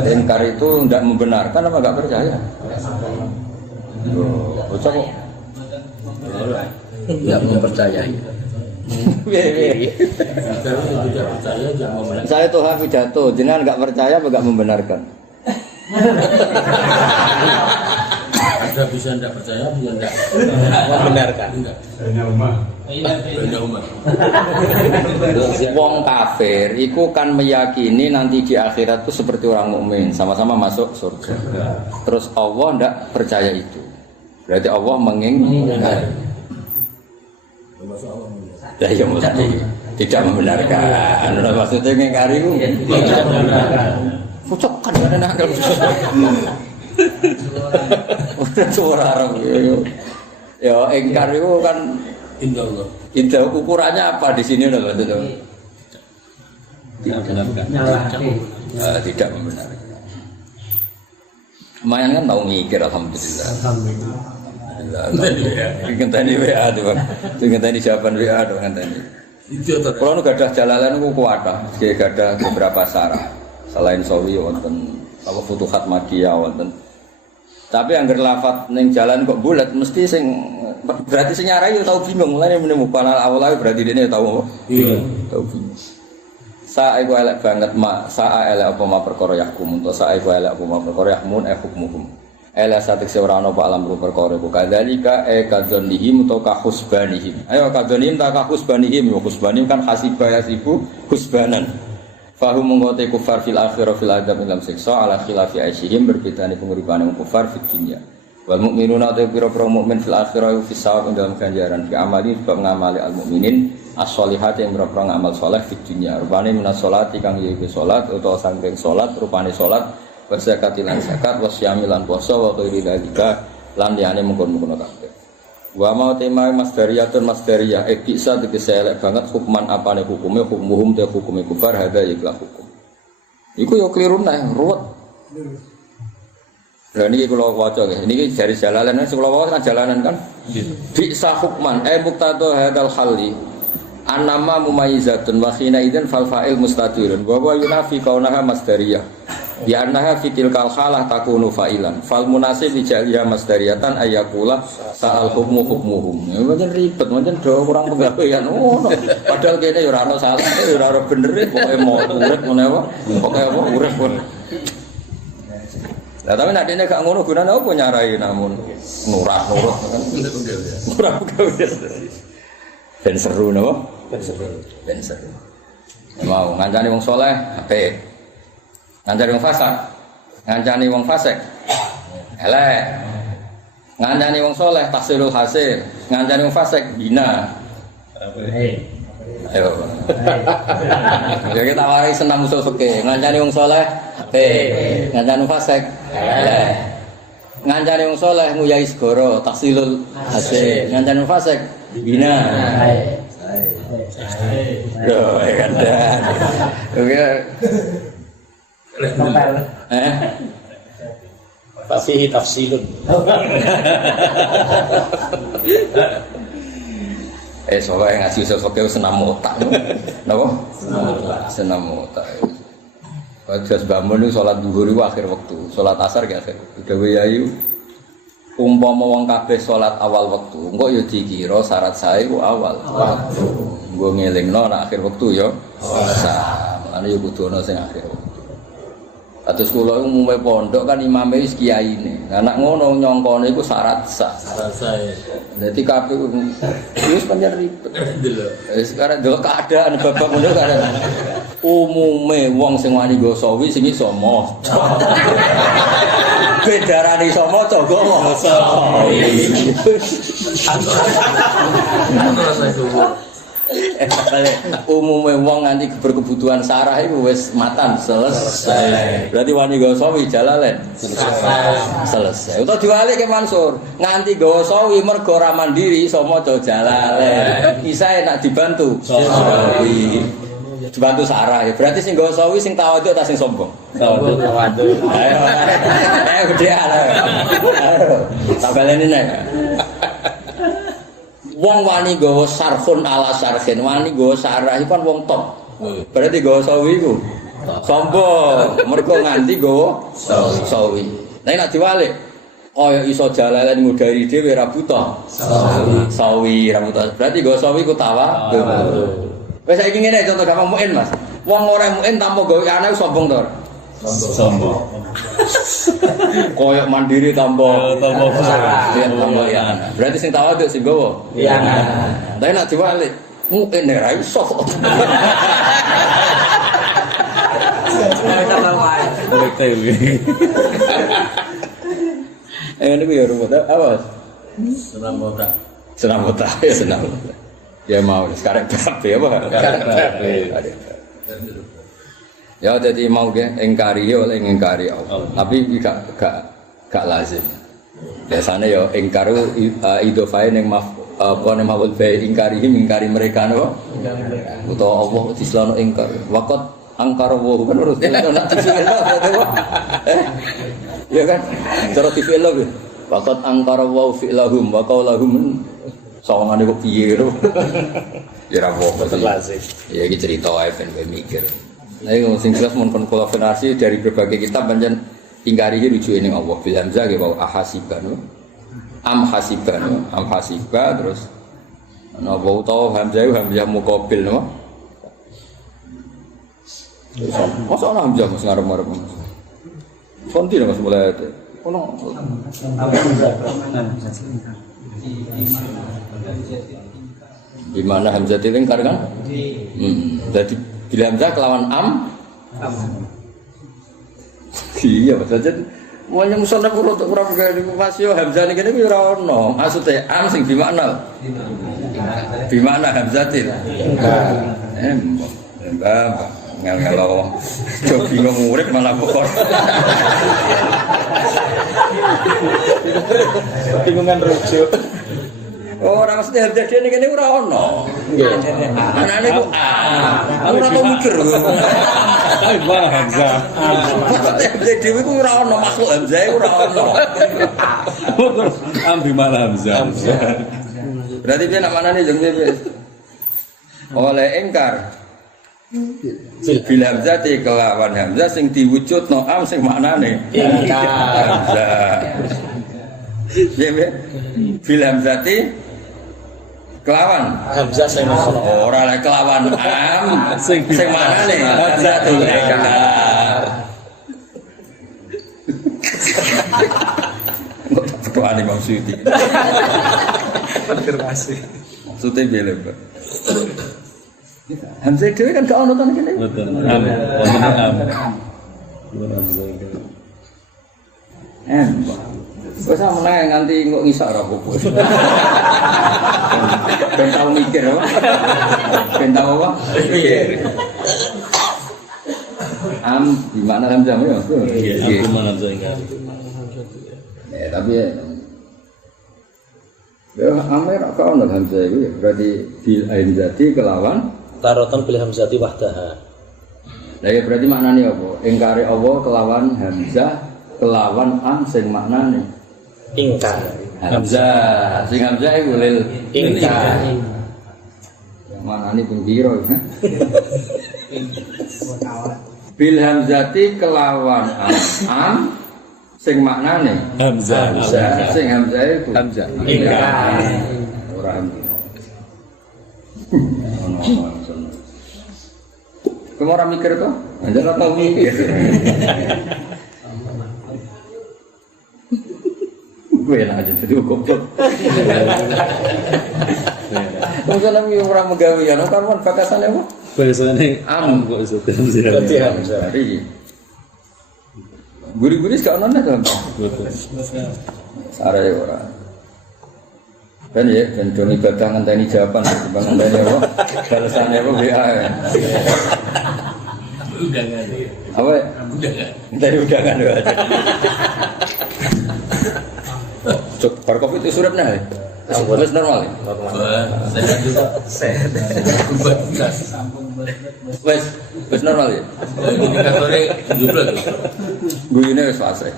Ingkar itu tidak membenarkan apa enggak percaya? Bocah kok Tidak mempercayai. Tidak percaya jangan membenarkan. Saya tuh pidato, jenengan enggak percaya apa enggak membenarkan? Ada bisa tidak percaya, bisa tidak Membenarkan. Benda umat. Wong kafir iku kan meyakini nanti di akhirat itu seperti orang mukmin, sama-sama masuk surga. Terus Allah ndak percaya itu. Berarti Allah mengingkari. Ya ya mesti tidak membenarkan. Maksudnya ngingkari ku tidak membenarkan. Pucuk kan ada nakal. Udah suara Arab ya ingkar itu kan Indah Allah. indah ukurannya apa di sini loh betul. Tidak benarkan. Tidak membenarkan. Lumayan kan tahu mikir alhamdulillah. Ngenteni WA tuh Bang. Ngenteni jawaban WA tuh ngenteni. Itu atau Kalau nu gadah jalalan ku kuatah, dia gadah beberapa syarat. Selain sawi wonten apa futuhat Makkiyah wonten. Tapi angger lafat ning jalan kok bulat mesti sing berarti sing nyarai yo tau bingung. Mulane menemu panal awal berarti dene tau apa? iya. Tau bingung. Sa iku elek banget sa elek apa ma perkara yahkum to sa iku elek apa ma perkara yahmun hukmuhum. Ela satekse ora ana apa alam perkara ku kadzalika kadzanihim to ka husbanihim. Ayo kadzanihim ta ka husbanihim yo husbanim kan hasibah yasibu husbanan. Fahum mengkote kufar fil akhirah fil adab dalam siksa ala khilafi aisyihim berbedane penguripane kufar fid dunya. Wal mukminuna ta pira-pira mukmin fil akhirah fi sawab dalam ganjaran fi amali sebab ngamali al mukminin as-sholihat yang pira-pira ngamal saleh fid dunya. Rupane minas sholati kang yaiku salat utawa sangking salat rupane salat bersakati lan zakat wasyamilan puasa wa ghairi dalika lan liyane mungkon-mungkon kabeh. Wa mau tema masdariyatun masdariyah bisa tegese elek banget hukuman apane hukume hukmuhum te hukume kufar hada ikhlas hukum. Iku yo kliru neh ruwet. Lah niki kula waca nggih. Niki dari jalalan sing kula waca kan jalanan kan. Bisa hukman muqtadu hadal khalli annama mumayyizatun wa khina idzan fal fa'il mustatirun wa huwa yunafi kaunaha masdariyah. Di annaha fitil kalkhalah takunu fa'ilan fal munasib dijaliha masdariyatan ayakula sa'al hukmu hukmuhum. Macam ribet, macam do kurang pegawaian. Oh, no. Padahal kene ya ora ono salah, ya ora bener pokoke mau urip ngene apa? Pokoke apa urip pun. Lah tapi nek dene gak ngono gunane apa nyarai namun nurut kan. Ora pegawai. Ben seru napa? Ben seru. Mau ngancani wong saleh apik. Ngancani wong fasik, ngancani wong fasik, elek. Ngancani wong soleh, tahsilul hasil. Ngancani wong fasik, bina. Ayo. Ya kita warai senam usul fikih. Ngancani wong soleh, ngancani wong fasik, elek. Ngancani wong soleh, nguyai segoro, tahsilul hasil. Ngancani wong fasik, bina. Loh, ya kan dah. Oke. Fasihi tafsilun. Soalnya ngaji usul fikih senam otak. Napa? Senam otak. Jas bangun itu sholat duhur itu akhir waktu, sholat asar ke akhir. Udah wayayu. Umpama wong kabeh sholat awal waktu, engko yo dikira syarat sae ku awal waktu. Engko ngelingno nek akhir waktu yo. Ana yo kudu ana sing akhir waktu. Atus kula umume pondok kan imame wis kiyaine. Lah nek ngono nyongkone iku syarat sah. Syarat saya. Dadi kabeh wis pancen ribet. Wis karep delok keadaan babak ngono kan. Umume wong sing wani nggo sawi sing iso maca. Bedarane iso maca nggo maca. Umumnya wong nganti berkebutuhan sarah itu wis matan selesai. Berarti wani gawa sawi jalalen selesai. Utawa diwalik ke Mansur nganti gawa sawi mergo ora mandiri iso maca jalalen. Isae nak dibantu sawi. Dibantu sarah ya. Berarti sing gawa sawi sing tawadhu ta sing sombong? Tawadhu. Ayo gede ala. Tak baleni nek. Wong wani gawa sarfun ala sarfin, wani gawa sarah iku kan wong top. Berarti gawa sawi iku sombong, mergo nganti gawa sawi. Nek nek diwalik kaya iso jalalan ngudari dhewe ra buta. Sawi ra buta. Berarti gawa sawi ku tawa. Wis saiki ngene contoh gampang muin, Mas. Wong ora muin tanpa gawe anak sombong to. Sombong. Koyok mandiri tanpa ya. Berarti sing tawadhu sing gowo. Iya. Tapi nek diwalik, ngene ra iso. Ini ku ya rumus apa? Senam otak. Senam otak, ya senam otak. Ya mau sekarang kabeh apa? Ya jadi mau ke engkari oleh engkari Allah. Tapi gak lazim. Biasanya ya engkaru idofai ning apa ning mawul bae ingkari mereka napa? Utawa Allah dislano engkar. Waqat angkara wa kan harus nak difil ya kan? Cara difil lho. Waqat angkara wa fi'lahum wa qaulahum sawangane kok piye lho. Ya ra apa-apa lazim. Ya iki cerita wae ben kowe mikir. Nah, yang sing jelas mun konfirmasi dari berbagai kitab pancen ingkari iki rujuke ning Allah bil hamzah ge bahwa ahasiban am hasiba terus ana wa utawa hamzah muqabil no. Masa ana hamzah Mas ngarep-ngarep. Konti Mas mulai ono di mana hamzah dilingkar kan? Jadi bila hamzah kelawan am. Iya Mas Sajid. Mau nyungsone kula tok ora gawe masih hamzah niki niku ora ono. Maksude am sing di makna. Di makna hamzatil. Ngel-ngelo. Coba bingung urip malah pokok. Bingungan rujuk. Ora mesti hamzah dene kene ora ono. Nggih. Anane ku ora tau mikir. Tapi mana hamzah? Hamzah dhewe ku ora ono makhluk hamzah ora ono. Am di mana hamzah? Berarti piye nak manane jeng piye? Oleh engkar. Bil hamzah kelawan hamzah sing diwujudno am sing maknane engkar. Piye? Bil hamzah kelawan Hamzah sing ono. ora lek kelawan am sing manane hamzatul engkar. Doa Imam Suyuti. Konfirmasi. Maksudnya bela Pak. Hamzah dhewe kan gak ono kan kene. Betul. Am. Am. Gimana hamzah itu? Wes meneh nganti kok ngisak ra apa. Ben tau mikir apa? Ben tau apa? Mikir. Am di mana hamzah ya? Iya, di mana hamzah ingkar? Tapi ya amer kok ono hamzah itu berarti bil hamzati kelawan Tarotan bil hamzati wahdaha. Lah ya berarti maknane apa? Ingkari Allah kelawan hamzah kelawan am sing maknane Ingkar. hamzah. Sing hamzah iku lil Ingkar. Maknane ping piro ya? Bil hamzati kelawan am sing maknane Hamzah. sing hamzah itu hamzah. Ingkar. Ora hamzah. Kamu orang mikir tuh? Anjir atau mikir? Gue enak aja jadi goblok. Misalnya orang menggawe ya, kan bakasannya apa? Biasanya Am. kok iso hamzah. Berarti hamzah. Jadi guri-guri sekarang nana kan? Betul. Sarai orang. Dan ya, dan Joni ibadah ngenteni jawaban, bang ngenteni apa? Balasannya apa? WA. Undangan. Apa? Ngenteni undangan aja. Cuk, parkop itu surat nah. Wes normal. Saya juga. Wes normal ya. Indikatornya 17. Guyune wis fase.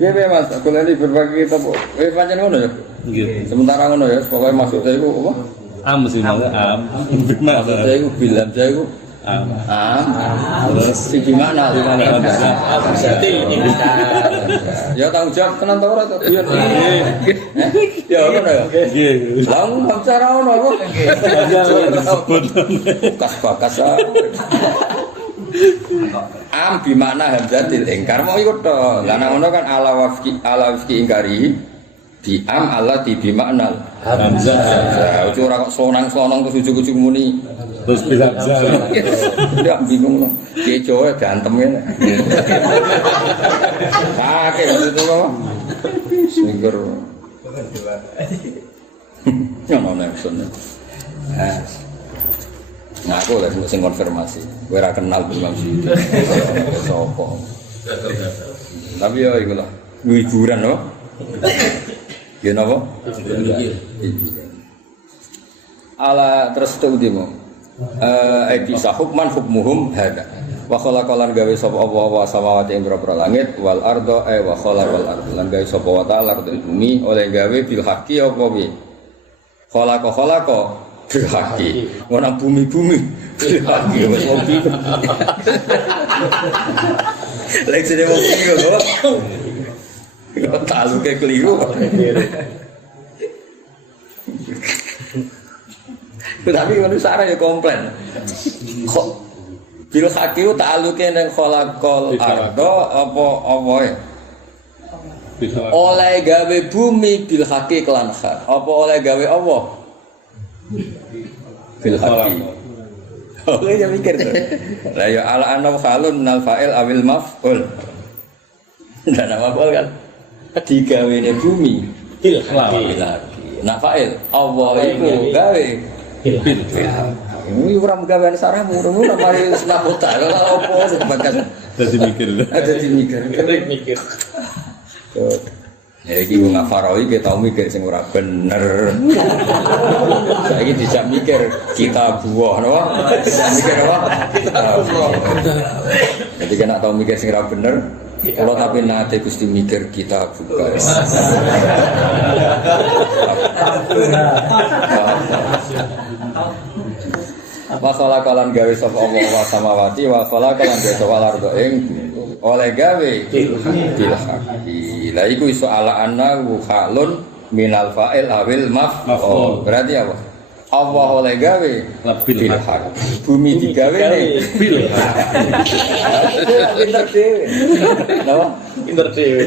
Ya Mas, aku lagi berbagi kita kok. Pancen ngono ya. Gitu. Sementara ngono ya, pokoknya maksud saya itu apa? Am sih maksudnya am. Gimana? Saya itu bilang saya itu Am. terus si gimana? Hamzati ingkar. Ya tanggung jawab tenan ta ora to? Biar. Ya ngono ya. Gitu. Lang bicara ono apa? Disebut. Bakas-bakas. Am bi makna hamzatil ingkar mau ikut to. Lah nang ngono kan ala wafki ingkari bi am ala di bi makna Hamzah. Ojo ora kok slonang-slonong terus ujug-ujug muni. Terus bilang hamzah. Ndak bingung loh. Ki Jawa gantem ngene. Pakai itu apa? Mikir. Ngono nek sun. Nah, aku lagi sing konfirmasi. Kowe ora kenal Imam Syuuti. Sapa? Tapi ya iku lah. Hiburan loh. Ya napa? Ala terus tudimu. Bisa hukman hukmuhum hada. Wa khalaqalan gawe sapa Allah wa samawati ing boro langit wal ardo wa khalaqal ardo lan gawe sapa wa ta'ala ardo bumi oleh gawe bil haqqi apa piye? Khalaqa bil haqqi. Ora bumi-bumi bil haqqi wis opi. Lek sing opi lho. Kok taluke keliru. Tapi manusia ya komplain. Kok bil haqqi ta'aluke ning khalaqal ardo apa oleh gawe bumi bil haqqi kelan hak. Apa oleh gawe Allah? Bil haqqi. Oke ya mikir tuh. Lah ya ala anna khalun nal fa'il awil maf'ul. Dan nama maf'ul kan digawene bumi bil haqqi. Nah fa'il Allah iku gawe bil haqqi. Ini orang gawean sarahmu, orang mari selapota, kalau apa sebatas. Jadi mikir. Jadi mikir. Ya iki wong Farawi kita tahu mikir sing ora bener. Saiki dijak mikir kita buah, no? Dijak mikir apa? Kita buah. Jadi kena tahu mikir sing ora bener. Kalau tapi nate Gusti mikir kita buka. Wa khalaqalan gawe sapa Allah wa samawati wa khalaqalan gawe sapa ardo ing oleh gawe bil haqqi. La iku iso ala anna halun minal fa'il awil maf'ul. Berarti apa? Allah oleh gawe bil haqqi. Bumi digawe bil haqqi. Pinter dhewe. Napa? Pinter dhewe.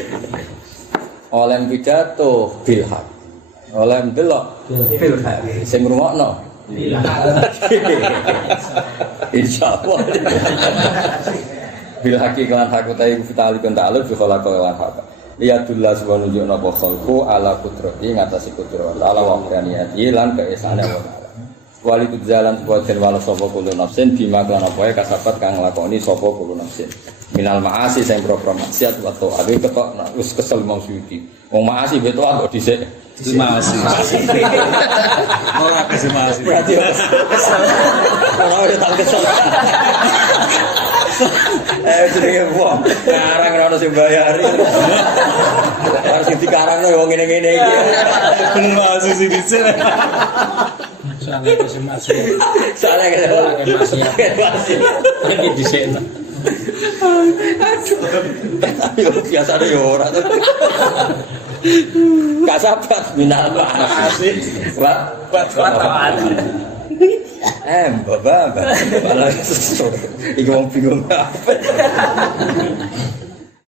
Oleh pidato bil haqqi. Oleh ndelok bil haqqi. Sing ngrungokno insyaallah bil haqqi kan hakutai vitali kan ta'aluf bi khalaqa wa haq liyadullah subhanahu wa ta'ala khalqu ala qudrati ngatasi qudrah ala wa qaniyati lan keesane wa ta'ala walitud jalan buatan wala sapa kulo nafsin bima kan apa kasabat kang nglakoni sapa kulo nafsin minal maasi sing pro-pro maksiat wa ta'ala ketok wis kesel Imam Syuuti wong maasi beto kok dhisik Masih. Orang kasih masih. Berarti orang udah tahu kesel. Jenenge wong karang ora ono sing bayari. Harus dikarang wong ngene-ngene iki. Bener masih sih dhisik. Soalnya kasih masuk. Soalnya masih. Ini dhisik. Tapi biasa ada ya ora. Kasabat minal ma'asi wa ta'ala. Baba. Malah iku wong bingung apa.